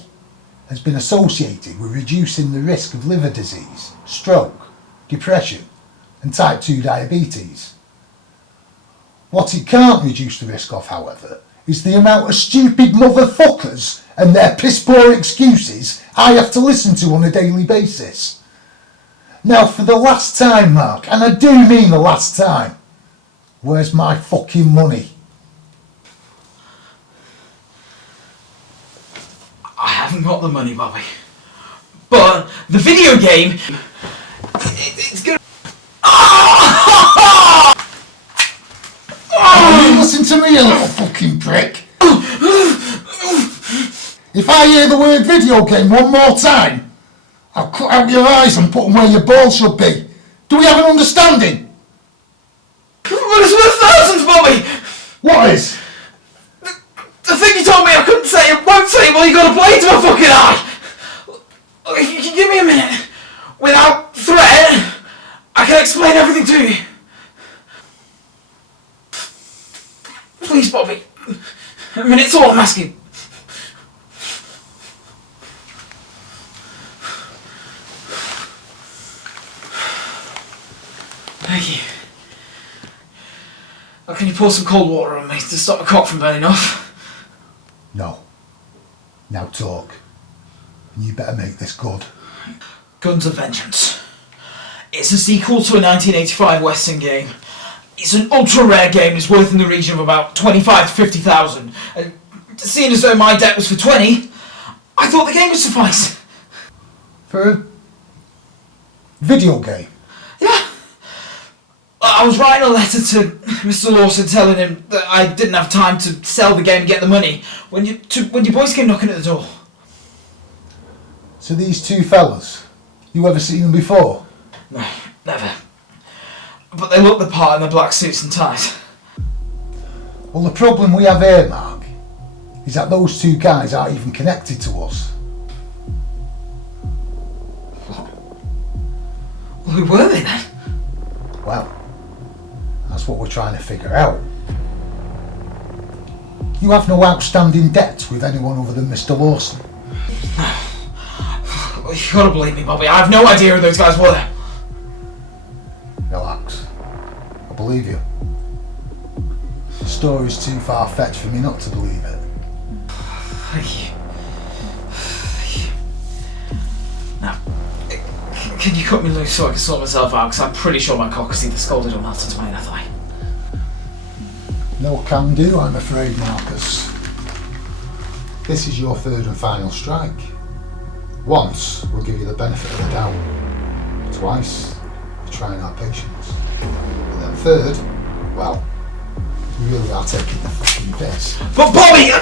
has been associated with reducing the risk of liver disease, stroke, depression and type 2 diabetes. What it can't reduce the risk of, however, is the amount of stupid motherfuckers and their piss poor excuses I have to listen to on a daily basis. Now for the last time, Mark, and I do mean the last time, where's my fucking money? I haven't got the money, Bobby. But the video game, it's gonna... You listen to me, you little fucking prick. If I hear the word video game one more time, I'll cut out your eyes and put them where your balls should be. Do we have an understanding? But it's worth thousands, Bobby! What is? The thing you told me I couldn't say, it won't say, well, you got a blade to my fucking eye! If you can give me a minute, without threat, I can explain everything to you. Please, Bobby. I mean, it's all I'm asking. Thank you. Now, can you pour some cold water on me to stop the cock from burning off? No. Now talk. And you better make this good. Guns of Vengeance. It's a sequel to a 1985 Western game. It's an ultra rare game. It's worth in the region of about 25 to 50,000. And seeing as though my debt was for 20, I thought the game would suffice. For a video game? Yeah. I was writing a letter to Mr. Lawson telling him that I didn't have time to sell the game and get the money when your boys came knocking at the door. So these two fellas, you ever seen them before? No, never. But they look the part in their black suits and ties. Well, the problem we have here, Mark, is that those two guys aren't even connected to us. Well, who were they then? Well, that's what we're trying to figure out. You have no outstanding debts with anyone other than Mr. Lawson. You gotta believe me, Bobby. I have no idea who those guys were. Relax. I believe you. The story's too far-fetched for me not to believe it. Thank you. Now, can you cut me loose so I can sort myself out? Because I'm pretty sure my cock is either scalded or melted to my inner thigh. No can do, I'm afraid, Marcus. This is your third and final strike. Once, we'll give you the benefit of the doubt. Twice, we're trying our patience. And then third, well, we really are taking the fucking piss. But Bobby!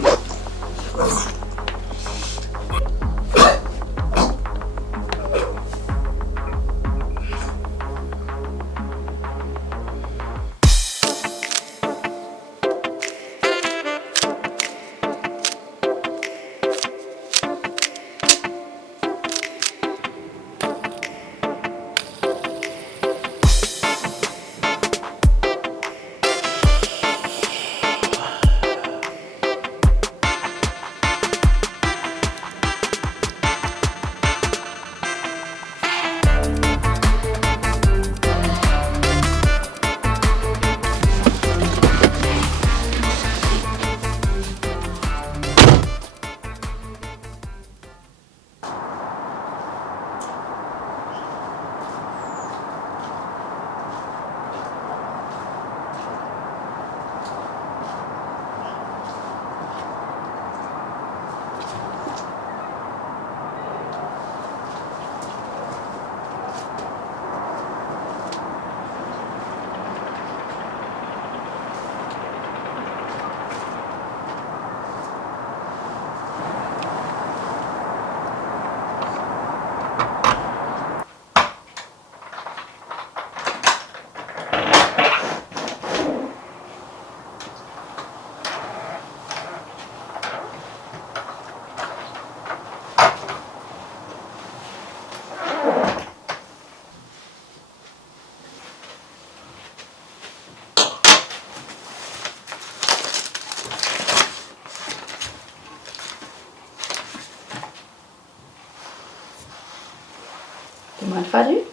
Do you mind if I do?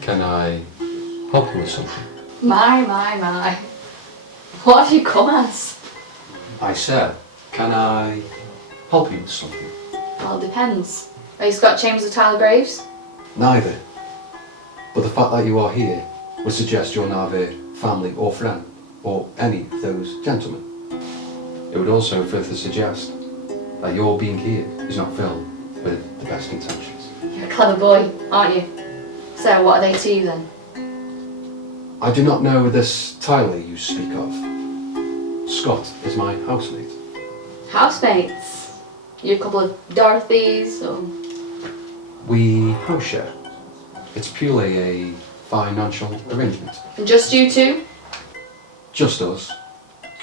Can I help you with something? My. What have you come as? I said, can I help you with something? Well, it depends. Are you Scott Chambers of Tyler Graves? Neither. But the fact that you are here would suggest you're neither family or friend, or any of those gentlemen. It would also further suggest that your being here is not filled with the best intentions. You're a clever boy, aren't you? So what are they to you then? I do not know this Tyler you speak of. Scott is my housemate. Housemates? You a couple of Dorothys, or...? We house share. It's purely a financial arrangement. And just you two? Just us,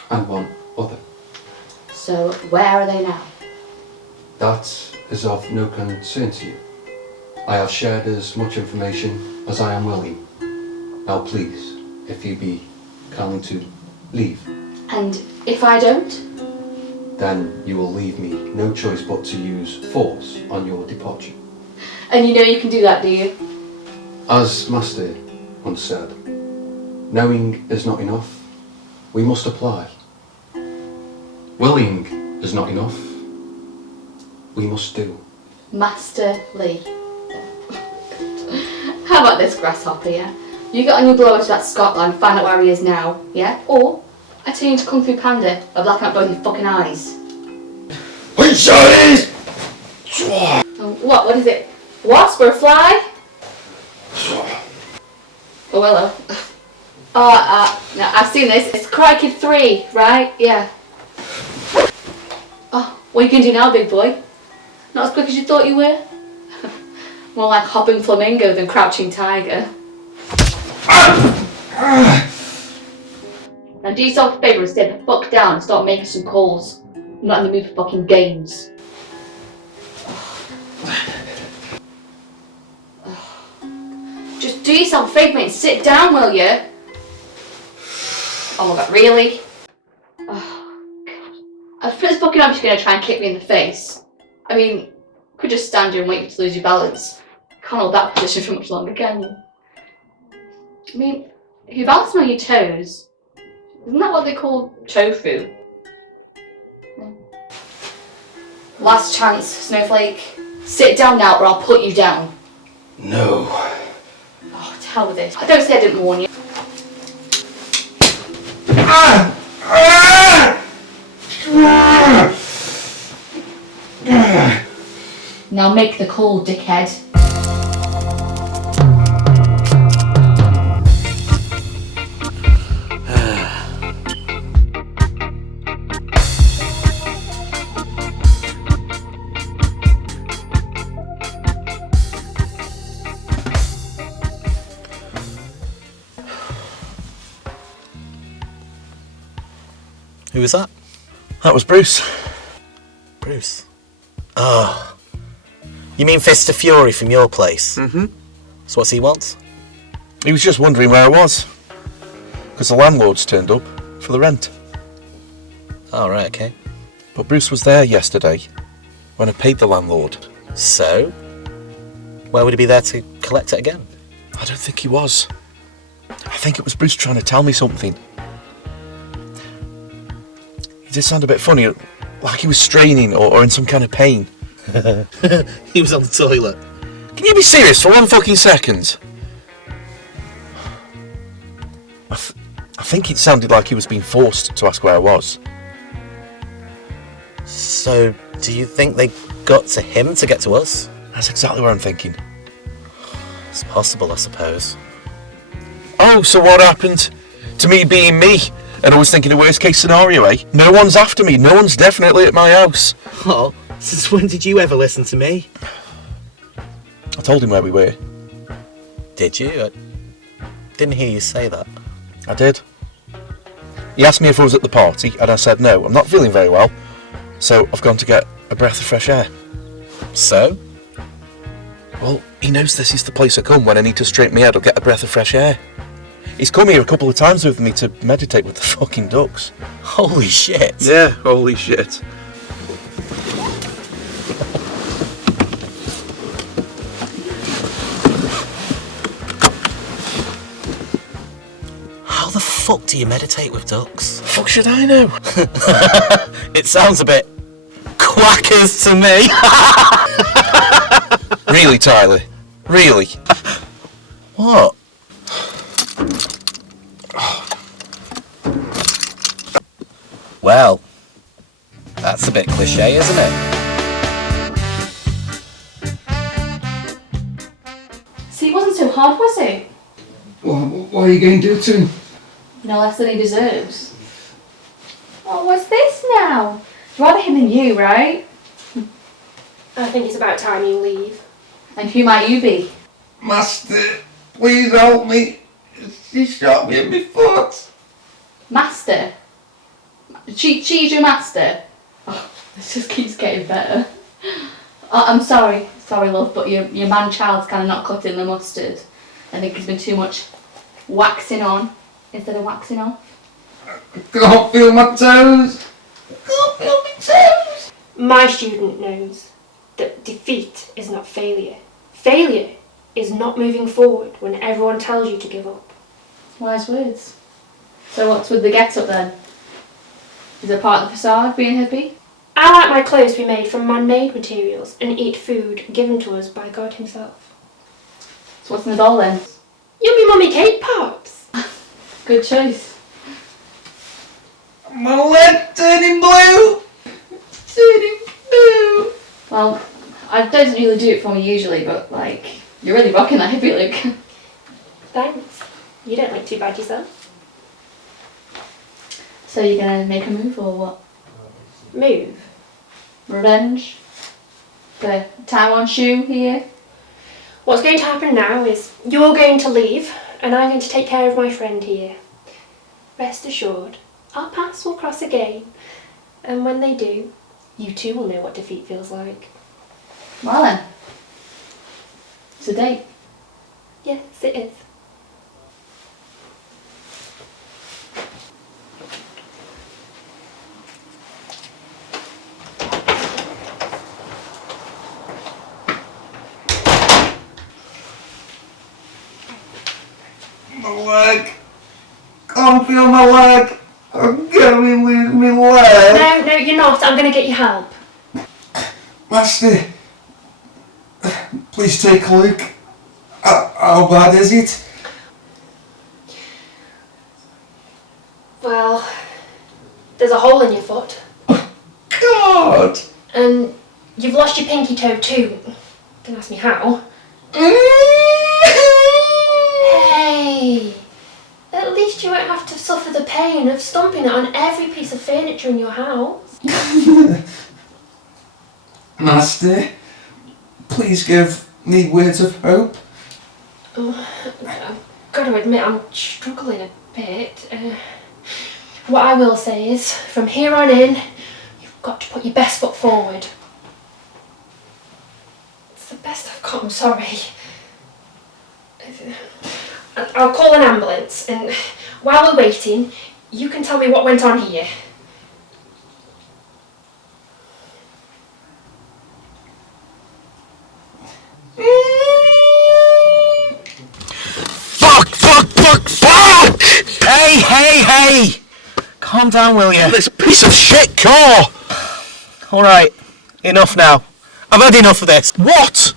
and one other. So where are they now? That is of no concern to you. I have shared as much information as I am willing. Now please, if you be kindly to leave. And if I don't? Then you will leave me no choice but to use force on your departure. And you know you can do that, do you? As Master once said, knowing is not enough, we must apply. Willing is not enough, we must do. Master Lee. How about this, grasshopper, yeah? You get on your blower to that Scotland, find out where he is now, yeah? Or I turn you into Kung Fu Panda by blacking out both your fucking eyes. What is it? Wasp or a fly? Oh, hello. No, I've seen this. It's Karate Kid 3, right? Yeah. Oh, what are you going to do now, big boy? Not as quick as you thought you were? More like hopping flamingo than crouching tiger. Now do yourself a favour and stay the fuck down and start making some calls. I'm not in the mood for fucking games. Just do yourself a favour, mate, and sit down, will you? Oh my god, really? Oh god. If it's fucking obvious you're gonna try and kick me in the face. I mean, could just stand here and wait for you to lose your balance. Can't hold that position for much longer, can you? I mean, if you're balancing on your toes, isn't that what they call tofu? Last chance, Snowflake. Sit down now or I'll put you down. No. Oh, to hell with this. I don't say I didn't warn you. Now make the call, dickhead. Who was that? That was Bruce. Bruce? Oh. You mean Fist of Fury from your place? Mm-hmm. So what's he want? He was just wondering where I was. Because the landlord's turned up for the rent. Oh, right, okay. But Bruce was there yesterday when I paid the landlord. So? Where would he be there to collect it again? I don't think he was. I think it was Bruce trying to tell me something. He did sound a bit funny, like he was straining or in some kind of pain. He was on the toilet. Can you be serious for 1 fucking second? I think it sounded like he was being forced to ask where I was. So, do you think they got to him to get to us? That's exactly what I'm thinking. It's possible, I suppose. Oh, so what happened to me being me? And I was thinking the worst case scenario, eh? No one's after me. No one's definitely at my house. Oh, since when did you ever listen to me? I told him where we were. Did you? I didn't hear you say that. I did. He asked me if I was at the party, and I said no, I'm not feeling very well. So I've gone to get a breath of fresh air. So? Well, he knows this is the place I come when I need to straighten my head or get a breath of fresh air. He's come here a couple of times with me to meditate with the fucking ducks. Holy shit. Yeah, holy shit. How the fuck do you meditate with ducks? Fuck should I know? It sounds a bit quackers to me. Really, Tyler? Really? What? Well, that's a bit cliche, isn't it? See, it wasn't so hard, was it? Well, what are you going to do to him? No less than he deserves. Oh, what's this now? Rather him than you, right? I think it's about time you leave. And who might you be? Master, please help me. She shot me in my foot. Master? She's your master? Oh, this just keeps getting better. Oh, I'm sorry, love, but your man-child's kind of not cutting the mustard. I think there's been too much waxing on instead of waxing off. I can't feel my toes. I can't feel my toes. My student knows that defeat is not failure. Failure is not moving forward when everyone tells you to give up. Wise words. So what's with the get-up then? Is it part of the facade, being hippie? I like my clothes to be made from man-made materials and eat food given to us by God himself. So what's in the doll then? You'll be Mummy Cake Pops. Good choice. My leg turning blue! Turning blue! Well, I don't really do it for me usually, but like, you're really rocking that hippie look. Thanks. You don't look too bad yourself. So you're gonna make a move or what? Move? Revenge? The Taiwan shoe here? What's going to happen now is you're going to leave and I'm going to take care of my friend here. Rest assured, our paths will cross again, and when they do, you too will know what defeat feels like. Well then, it's a date. Yes, it is. My leg. Can't feel my leg. I'm going to lose my leg. No, you're not. I'm going to get you help. Master, please take a look. How bad is it? Well, there's a hole in your foot. God! And you've lost your pinky toe too. Don't ask me how. Hey! At least you won't have to suffer the pain of stomping it on every piece of furniture in your house. Master, please give me words of hope. Oh, I've got to admit, I'm struggling a bit. What I will say is, from here on in, you've got to put your best foot forward. It's the best I've got, I'm sorry. I'll call an ambulance, and while we're waiting, you can tell me what went on here. Fuck! Hey! Calm down, will you? This piece of shit car! Alright, enough now. I've had enough of this. What?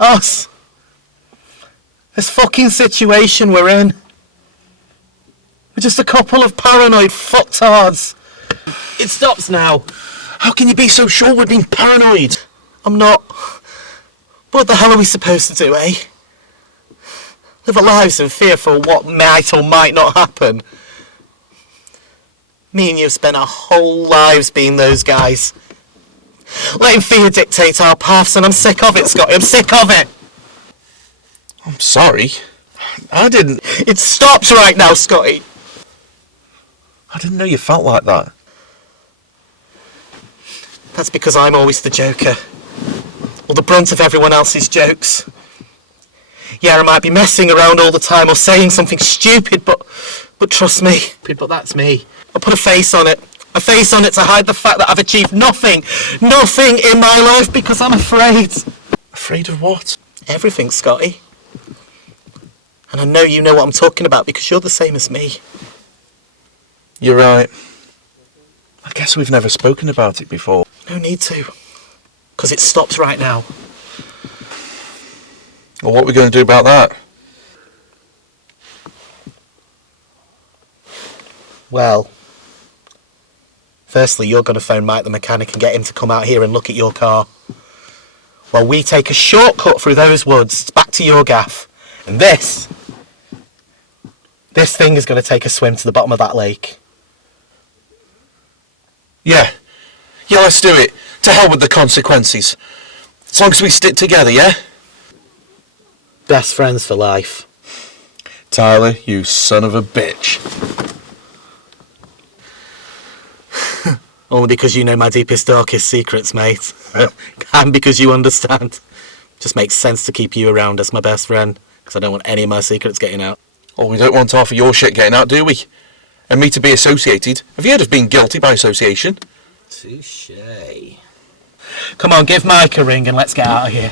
Us. This fucking situation we're in. We're just a couple of paranoid fucktards. It stops now. How can you be so sure we're being paranoid? I'm not. What the hell are we supposed to do, eh? Live our lives in fear for what might or might not happen. Me and you have spent our whole lives being those guys. Letting fear dictate our paths, and I'm sick of it, Scotty. I'm sick of it. I'm sorry. I didn't... It stops right now, Scotty. I didn't know you felt like that. That's because I'm always the joker. Or the brunt of everyone else's jokes. Yeah, I might be messing around all the time or saying something stupid, but trust me, but that's me. I put a face on it. A face on it to hide the fact that I've achieved nothing in my life because I'm afraid. Afraid of what? Everything, Scotty. And I know you know what I'm talking about because you're the same as me. You're right. I guess we've never spoken about it before. No need to. Because it stops right now. Well, what are we going to do about that? Well, firstly, you're going to phone Mike the mechanic and get him to come out here and look at your car. While we take a shortcut through those woods back to your gaff. And this thing is going to take a swim to the bottom of that lake. Yeah, let's do it. To hell with the consequences. As long as we stick together, yeah? Best friends for life. Tyler, you son of a bitch. Only because you know my deepest, darkest secrets, mate. And because you understand. Just makes sense to keep you around as my best friend. Because I don't want any of my secrets getting out. Oh, we don't want half of your shit getting out, do we? And me to be associated. Have you heard of being guilty by association? Touché. Come on, give Mike a ring and let's get out of here.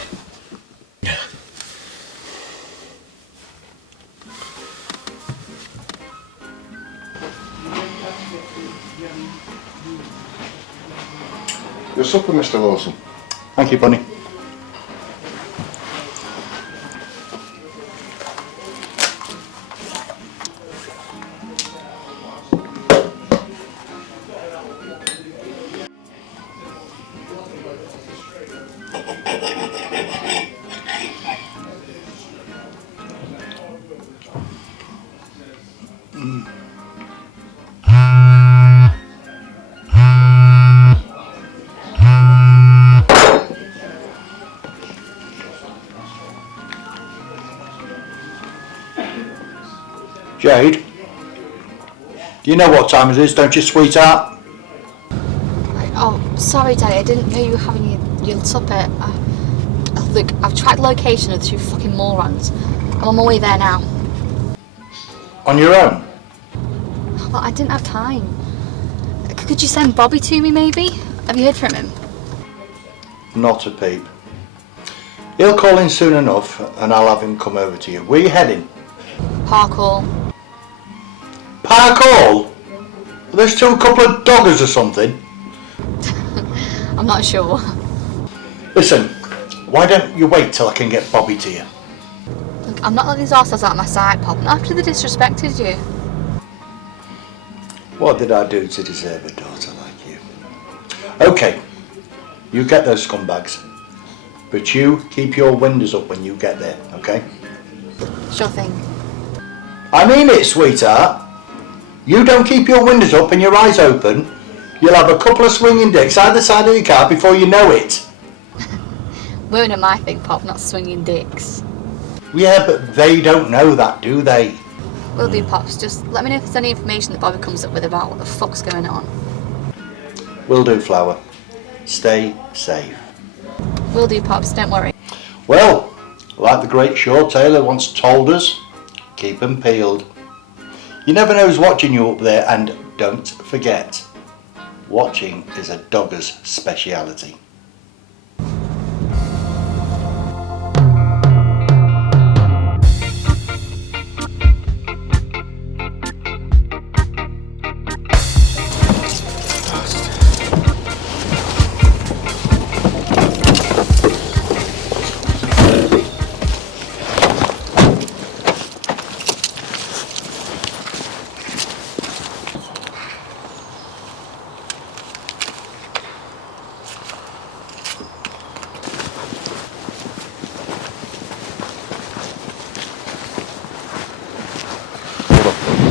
Your supper, Mr. Lawson. Thank you, Bunny. Jade, you know what time it is, don't you, sweetheart? Oh, sorry, Daddy. I didn't know you were having your supper. Look, I've tracked the location of the two fucking morons. I'm on my way there now. On your own? Well, I didn't have time. Could you send Bobby to me, maybe? Have you heard from him? Not a peep. He'll call in soon enough and I'll have him come over to you. Where are you heading? Park Hall. Park Hall? Are those two a couple of doggers or something? I'm not sure. Listen, why don't you wait till I can get Bobby to you? Look, I'm not letting these arseholes out of my sight, Pop. Not after they disrespected you. What did I do to deserve a daughter like you? Okay, you get those scumbags. But you keep your windows up when you get there, okay? Sure thing. I mean it, sweetheart. You don't keep your windows up and your eyes open, you'll have a couple of swinging dicks either side of your car before you know it. Women are my thing, Pop, not swinging dicks. Yeah, but they don't know that, do they? Will do, Pops. Just let me know if there's any information that Bobby comes up with about what the fuck's going on. Will do, Flower. Stay safe. Will do, Pops. Don't worry. Well, like the great Shaw Taylor once told us, keep 'em peeled. You never know who's watching you up there, and don't forget, watching is a dogger's speciality.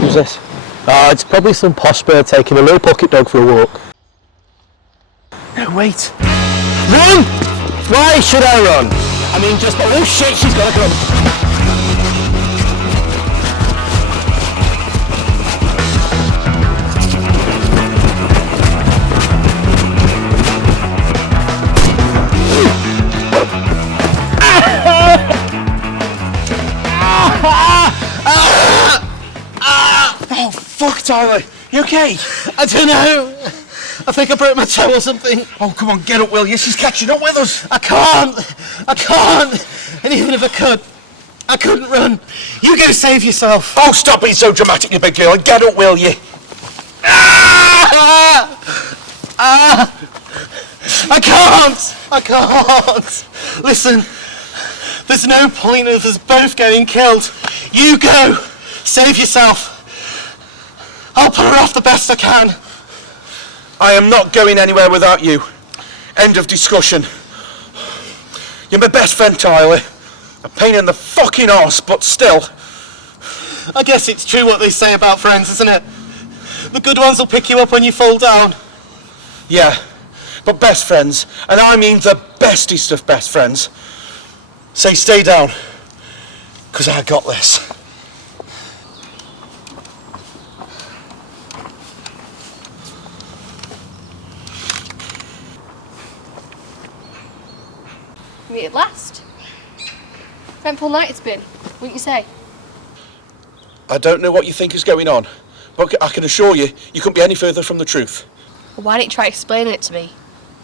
Who's this? It's probably some posh bird taking a little pocket dog for a walk. No, wait. Run! Why should I run? I mean, just... Oh shit, she's got to come. Oh, fuck, Tyler. You okay? I don't know. I think I broke my toe or something. Oh, come on, get up, will you? She's catching up with us. I can't. And even if I could, I couldn't run. You go save yourself. Oh, stop being so dramatic, you big girl, and get up, will you? I can't. Listen, there's no point of us both getting killed. You go, save yourself. I'll put her off the best I can. I am not going anywhere without you. End of discussion. You're my best friend, Tyler. A pain in the fucking arse, but still. I guess it's true what they say about friends, isn't it? The good ones will pick you up when you fall down. Yeah, but best friends, and I mean the bestest of best friends, say stay down, 'cause I got this. Me at last. Eventful night it's been, wouldn't you say? I don't know what you think is going on, but I can assure you, you couldn't be any further from the truth. Well, why didn't you try explaining it to me?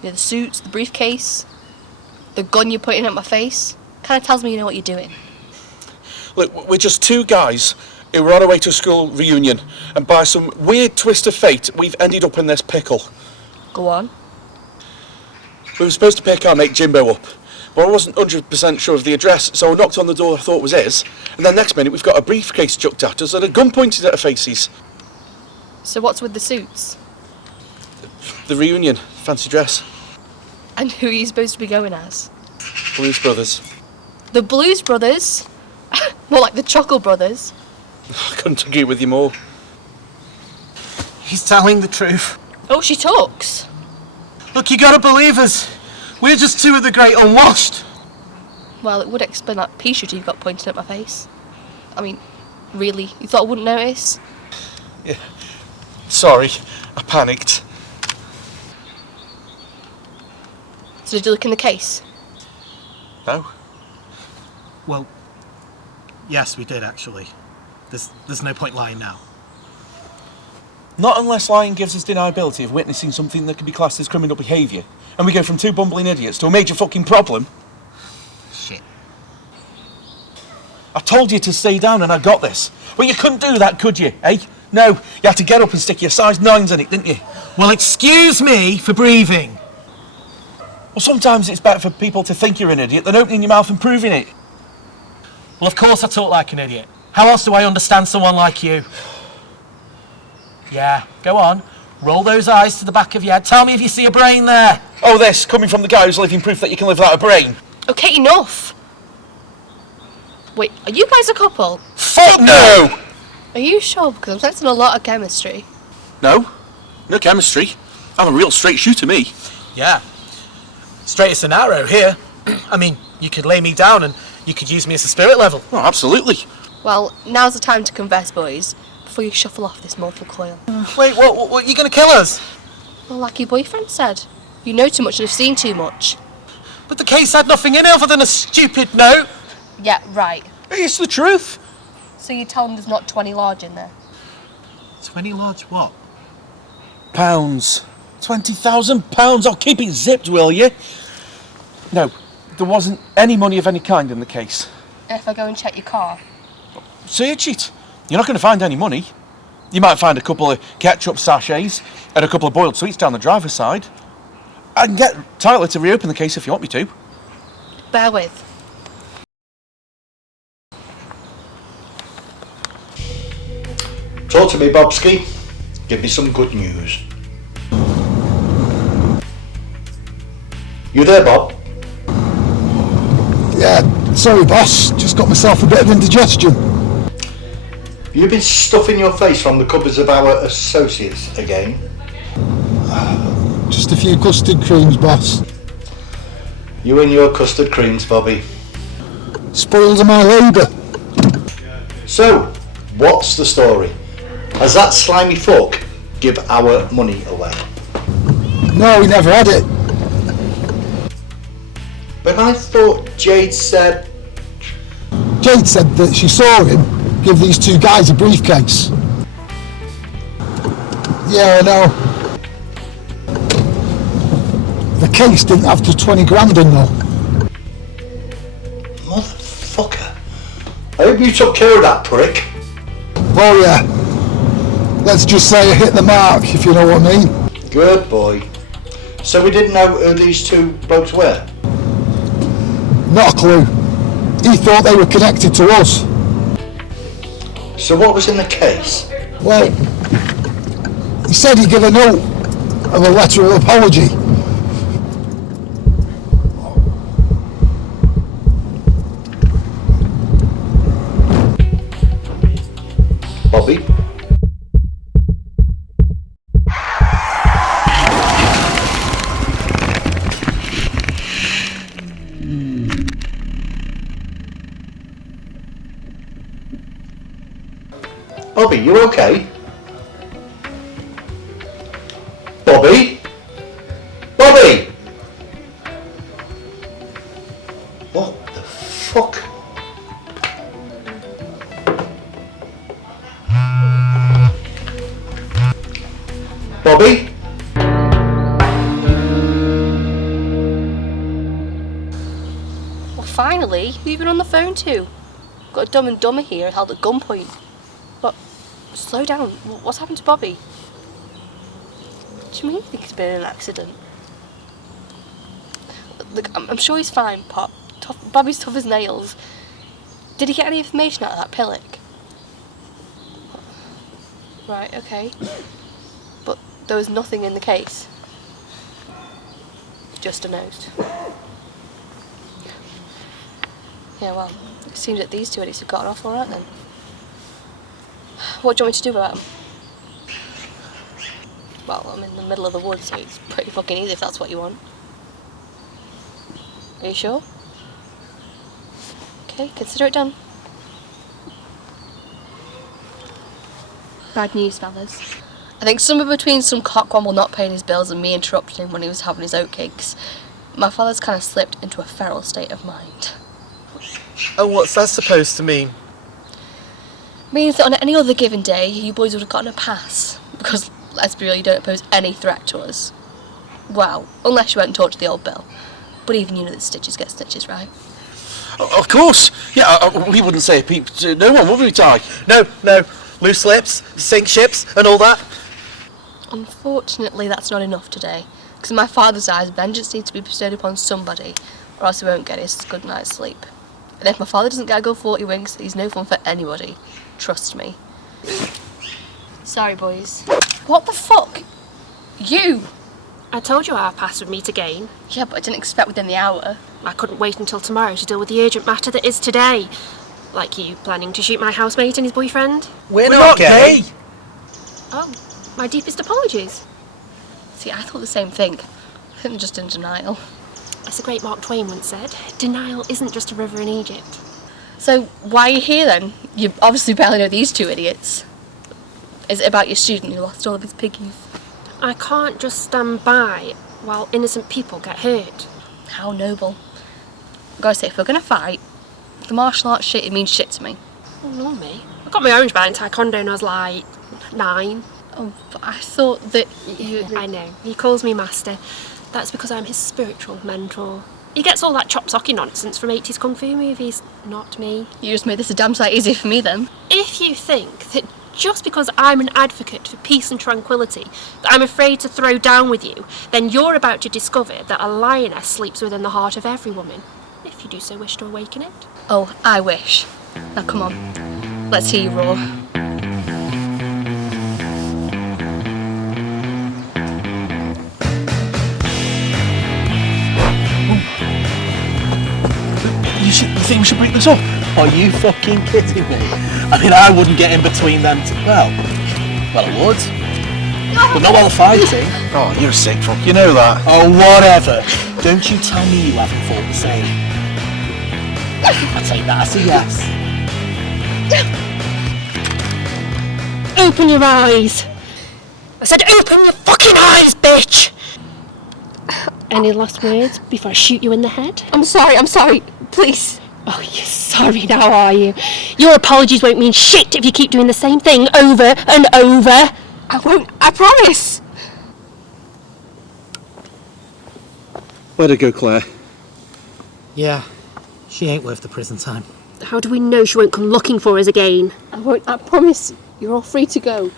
You know, the suits, the briefcase, the gun you're putting at my face. Kind of tells me you know what you're doing. Look, we're just two guys who were on our way to a school reunion, and by some weird twist of fate, we've ended up in this pickle. Go on. We were supposed to pick our mate Jimbo up, but I wasn't 100% sure of the address, so I knocked on the door I thought was his, and then next minute we've got a briefcase chucked at us and a gun pointed at our faces. So what's with the suits? The reunion, fancy dress. And who are you supposed to be going as? Blues Brothers. The Blues Brothers? More like the Chuckle Brothers. I couldn't agree with you more. He's telling the truth. Oh, she talks. Look, you gotta believe us. We're just two of the great unwashed. Well, it would explain that pea shooter you've got pointed at my face. I mean, Really? You thought I wouldn't notice? Yeah. Sorry, I panicked. So did you look in the case? No. Well, yes, we did actually. There's no point lying now. Not unless lying gives us deniability of witnessing something that can be classed as criminal behaviour, and we go from two bumbling idiots to a major fucking problem. Shit. I told you to stay down and I got this. Well, you couldn't do that, could you, eh? No, you had to get up and stick your size 9s in it, didn't you? Well, excuse me for breathing. Well, sometimes it's better for people to think you're an idiot than opening your mouth and proving it. Well, of course I talk like an idiot. How else do I understand someone like you? Yeah, go on. Roll those eyes to the back of your head. Tell me if you see a brain there. Oh, this, coming from the guy who's living proof that you can live without a brain. Okay, enough! Wait, are you guys a couple? Fuck no! Are you sure? Because I'm sensing a lot of chemistry. No chemistry. I'm a real straight shooter, me. Yeah. Straight as an arrow here. I mean, you could lay me down and you could use me as a spirit level. Oh, absolutely. Well, now's the time to confess, boys, before you shuffle off this mortal coil. Wait, what are you going to kill us? Well, like your boyfriend said, you know too much and have seen too much. But the case had nothing in it other than a stupid note. Yeah, right. It's the truth. So you're telling there's not 20 large in there? 20 large what? Pounds. £20,000. I'll keep it zipped, will you? No, there wasn't any money of any kind in the case. If I go and check your car? Search it. You're not going to find any money. You might find a couple of ketchup sachets and a couple of boiled sweets down the driver's side. I can get Tyler to reopen the case if you want me to. Bear with. Talk to me, Bobski. Give me some good news. You there, Bob? Yeah, sorry boss, just got myself a bit of indigestion. You've been stuffing your face from the cupboards of our associates again? Just a few custard creams, boss. You and your custard creams, Bobby. Spoils of my labour. So, what's the story? Has that slimy fuck give our money away? No, he never had it. But I thought Jade said... Jade said that she saw him give these two guys a briefcase. Yeah, I know. The case didn't have the 20 grand in though. Motherfucker. I hope you took care of that prick. Oh yeah. Let's just say I hit the mark, if you know what I mean. Good boy. So we didn't know who these two blokes were? Not a clue. He thought they were connected to us. So what was in the case? Well, he said he'd give a note of a letter of apology. Bobby? Bobby, you okay? Bobby? Bobby! What the fuck? Bobby? Well, finally, who you been on the phone to? Got a dumb and dumber here held at gunpoint. But, slow down, what's happened to Bobby? What do you mean you think he's been in an accident? Look, I'm sure he's fine, Pop. Bobby's tough as nails. Did he get any information out of that pillock? Right, okay. But there was nothing in the case. Just a note. Yeah, well, it seems that these two idiots have gotten off alright then. What do you want me to do about them? Well, I'm in the middle of the woods, so it's pretty fucking easy if that's what you want. Are you sure? Okay, consider it done. Bad news, fellas. I think somewhere between some cockwomble not paying his bills and me interrupting him when he was having his oatcakes, my father's kind of slipped into a feral state of mind. Oh, what's that supposed to mean? Means that on any other given day, you boys would have gotten a pass. Because, let's be real, you don't pose any threat to us. Well, unless you went and talked to the old Bill. But even you know that stitches get stitches, right? Of course. Yeah, we wouldn't say a peep to no one, would we, Ty? No. Loose lips, sink ships, and all that. Unfortunately, that's not enough today. Because in my father's eyes, vengeance needs to be bestowed upon somebody, or else he won't get his good night's sleep. And if my father doesn't gaggle 40 winks, he's no fun for anybody. Trust me. Sorry, boys. What the fuck? You! I told you our pass would meet again. Yeah, but I didn't expect within the hour. I couldn't wait until tomorrow to deal with the urgent matter that is today. Like you planning to shoot my housemate and his boyfriend? We're not gay! Oh, my deepest apologies. See, I thought the same thing. I think I'm just in denial. As the great Mark Twain once said, denial isn't just a river in Egypt. So, why are you here then? You obviously barely know these two idiots. Is it about your student who lost all of his piggies? I can't just stand by while innocent people get hurt. How noble. I've got to say, if we're going to fight, the martial arts shit, it means shit to me. Oh, no, me. I got my orange belt in Taekwondo when I was like 9. Oh, but I thought that you... I know. He calls me master. That's because I'm his spiritual mentor. He gets all that chop socky nonsense from 80s kung fu movies, not me. You just made this a damn sight easier for me then. If you think that just because I'm an advocate for peace and tranquility, that I'm afraid to throw down with you, then you're about to discover that a lioness sleeps within the heart of every woman, if you do so wish to awaken it. Oh, I wish. Now come on, let's hear you roar. You think we should break this up? Are you fucking kidding me? I mean, I wouldn't get in between them well, I would. But not while fighting. Oh, you're a sick fuck, you know that. Oh, whatever. Don't you tell me you haven't thought the same. I take that as a yes. Open your eyes! I said open your fucking eyes, bitch! Any last words before I shoot you in the head? I'm sorry, please. Oh, you're sorry now, are you? Your apologies won't mean shit if you keep doing the same thing over and over. I won't, I promise. Where'd it go, Claire? Yeah, she ain't worth the prison time. How do we know she won't come looking for us again? I won't, I promise. You're all free to go.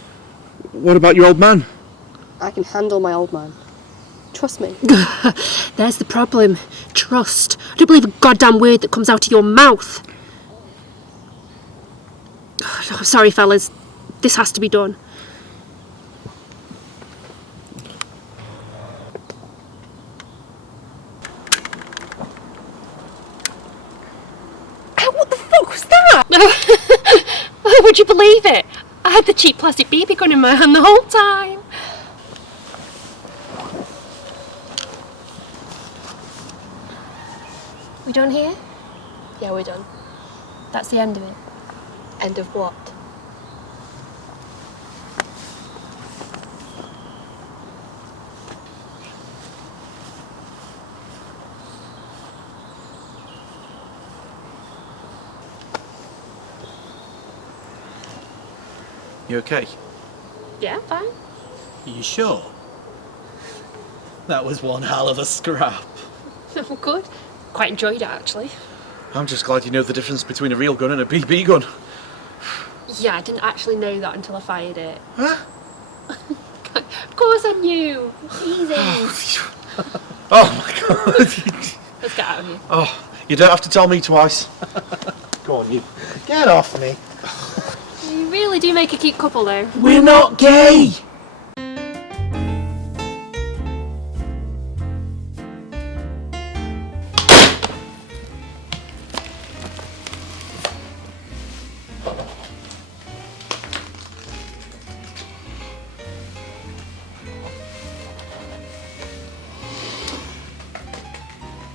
What about your old man? I can handle my old man. Trust me. There's the problem. Trust. I don't believe a goddamn word that comes out of your mouth. I'm sorry, fellas. This has to be done. What the fuck was that? Would you believe it? I had the cheap plastic BB gun in my hand the whole time. We done here? Yeah, we're done. That's the end of it. End of what? You okay? Yeah, fine. Are you sure? That was one hell of a scrap. Good. Quite enjoyed it, actually. I'm just glad you know the difference between a real gun and a BB gun. Yeah, I didn't actually know that until I fired it. Huh? Of course I knew. Easy. Oh my god. Let's get out of here. Oh, you don't have to tell me twice. Go on, you. Get off me. You really do make a cute couple, though. We're not gay!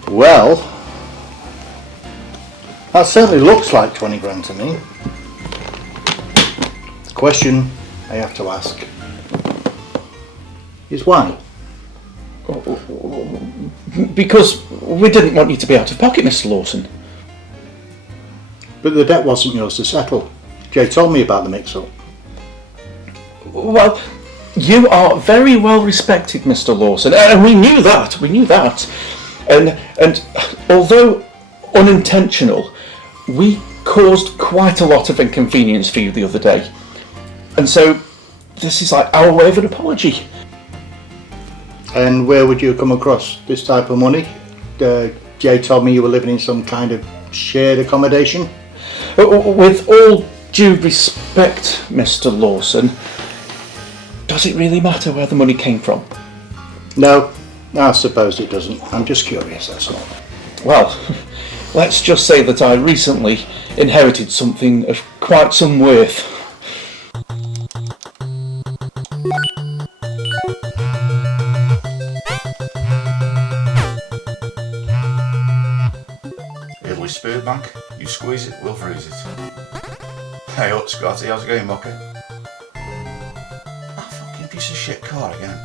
Well, that certainly looks like 20 grand to me. The question I have to ask. Is why? Because we didn't want you to be out of pocket, Mr. Lawson. But the debt wasn't yours to settle. Jay told me about the mix-up. Well, you are very well respected, Mr. Lawson, and we knew that. And although unintentional, we caused quite a lot of inconvenience for you the other day. And so this is like our way of an apology. And where would you come across this type of money? Jay told me you were living in some kind of shared accommodation. With all due respect, Mr. Lawson, does it really matter where the money came from? No, I suppose it doesn't. I'm just curious, that's all. Well, let's just say that I recently inherited something of quite some worth. Italy Spirit Bank, you squeeze it, we'll freeze it. Hey up, Scotty, how's it going, mucker? That fucking piece of shit car again.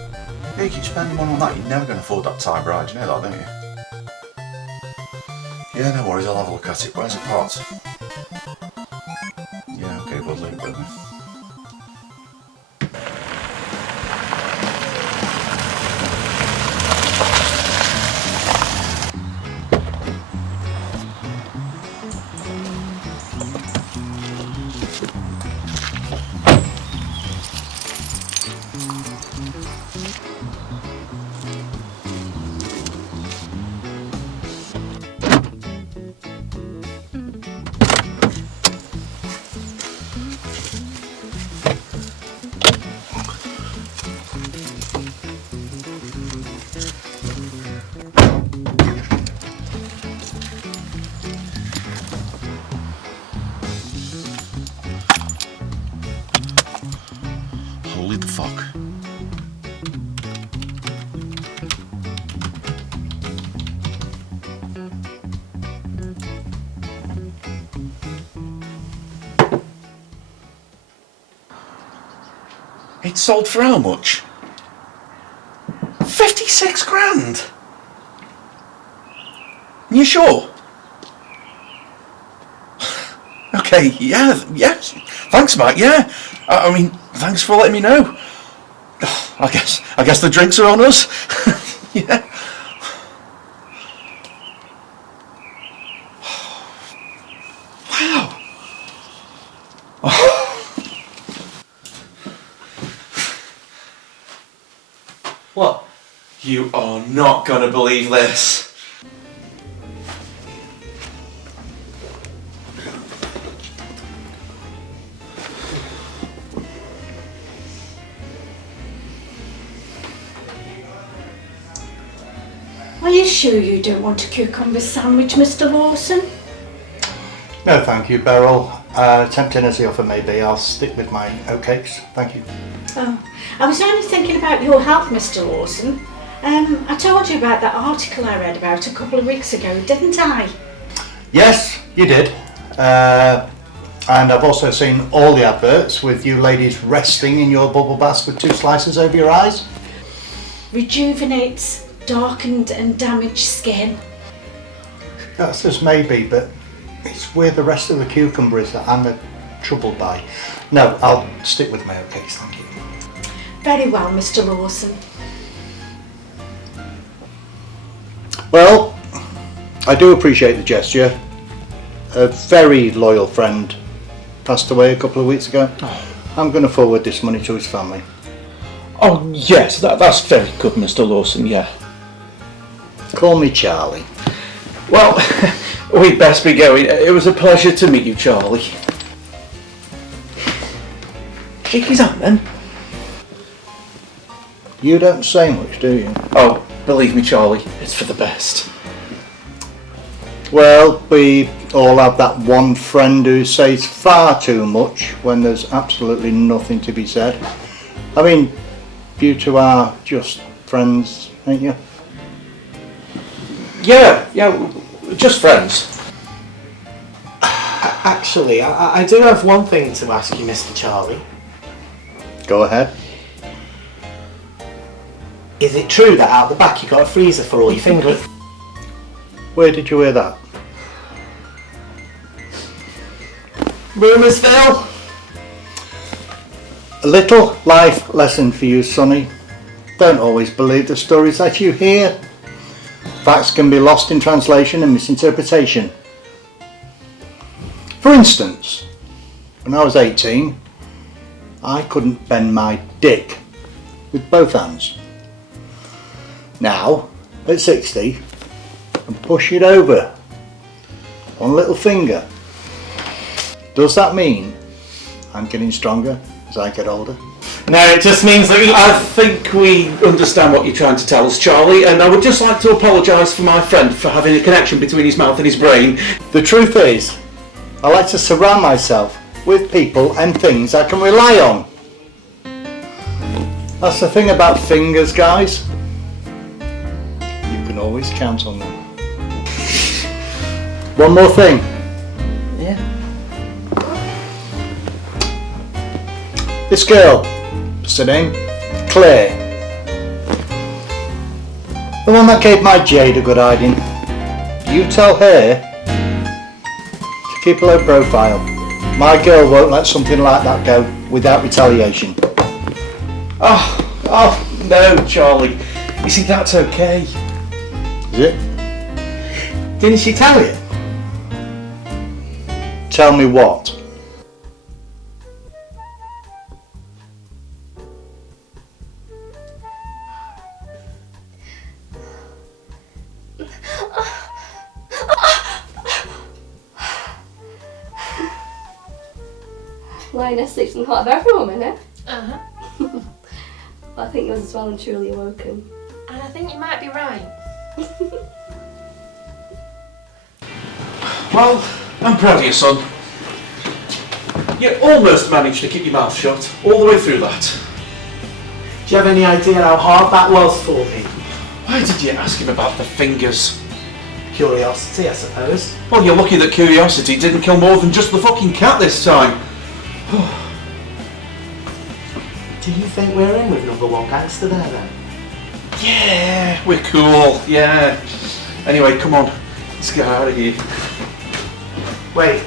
Yeah, you keep spending money on that, you're never going to afford that Thai bride, you know that, don't you? Yeah, no worries, I'll have a look at it. Where's the parts? Yeah, okay, we'll leave it with me. Holy the fuck. It sold for how much? 56 grand? You sure? Okay, yeah, yes. Thanks, Mike, yeah. I mean, thanks for letting me know. I guess the drinks are on us. Yeah. Wow. What? You are not gonna believe this. Are you sure you don't want a cucumber sandwich, Mr. Lawson? No, thank you, Beryl. Tempting as the offer may be, I'll stick with my oatcakes. Thank you. Oh, I was only thinking about your health, Mr. Lawson. I told you about that article I read about a couple of weeks ago, didn't I? Yes, you did. And I've also seen all the adverts with you ladies resting in your bubble baths with 2 slices over your eyes. Rejuvenates darkened and damaged skin. That's as maybe, but it's where the rest of the cucumber is that I'm troubled by. No, I'll stick with my oatcakes, thank you. Very well, Mr. Lawson. Well, I do appreciate the gesture. A very loyal friend passed away a couple of weeks ago. I'm going to forward this money to his family. Oh yes, that's very good, Mr. Lawson, yeah. Call me Charlie. Well, we'd best be going. It was a pleasure to meet you, Charlie. Shake his hand then. You don't say much, do you? Oh, believe me, Charlie, it's for the best. Well, we all have that one friend who says far too much when there's absolutely nothing to be said. I mean, you two are just friends, ain't you? Yeah, just friends. Actually, I do have one thing to ask you, Mr. Charlie. Go ahead. Is it true that out the back you got a freezer for all your fingers? Where did you hear that? Rumours, Phil? A little life lesson for you, Sonny. Don't always believe the stories that you hear. Facts can be lost in translation and misinterpretation. For instance, when I was 18, I couldn't bend my dick with both hands. Now, at 60, I can push it over. One little finger. Does that mean I'm getting stronger as I get older? No, it just means that I think we understand what you're trying to tell us, Charlie, and I would just like to apologise for my friend for having a connection between his mouth and his brain. The truth is, I like to surround myself with people and things I can rely on. That's the thing about fingers, guys. You can always count on them. One more thing. Yeah. This girl, what's her name? Claire. The one that gave my Jade a good hiding. You tell her to keep a low profile. My girl won't let something like that go without retaliation. Oh, no, Charlie. You see, that's okay. Is it? Didn't she tell you? Tell me what? Lioness sleeps in the heart of every woman, eh? Uh-huh. Well, I think yours is well and truly awoken. And I think you might be right. Well, I'm proud of you, son. You almost managed to keep your mouth shut all the way through that. Do you have any idea how hard that was for me? Why did you ask him about the fingers? Curiosity, I suppose. Well, you're lucky that curiosity didn't kill more than just the fucking cat this time. Do you think we're in with number one gangster there then? Yeah, we're cool, yeah. Anyway, come on, let's get out of here. Wait.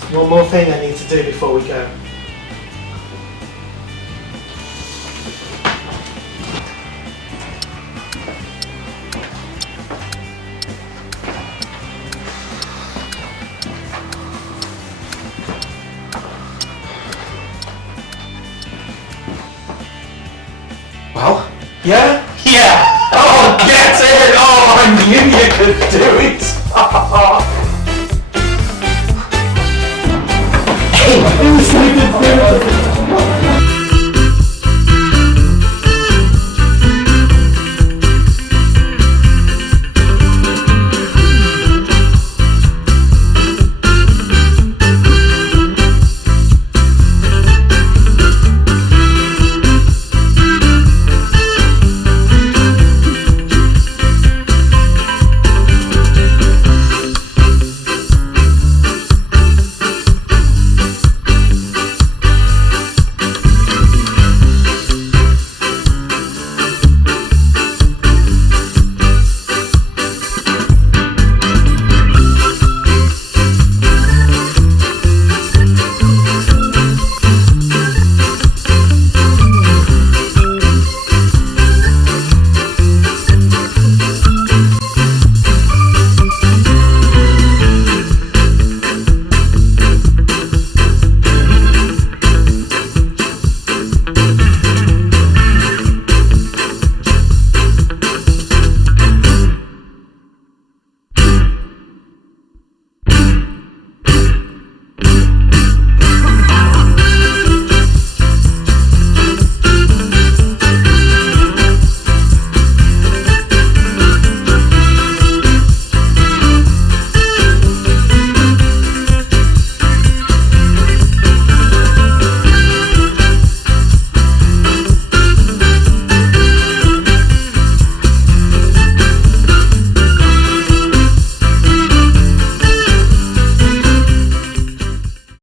There's one more thing I need to do before we go. Well, yeah?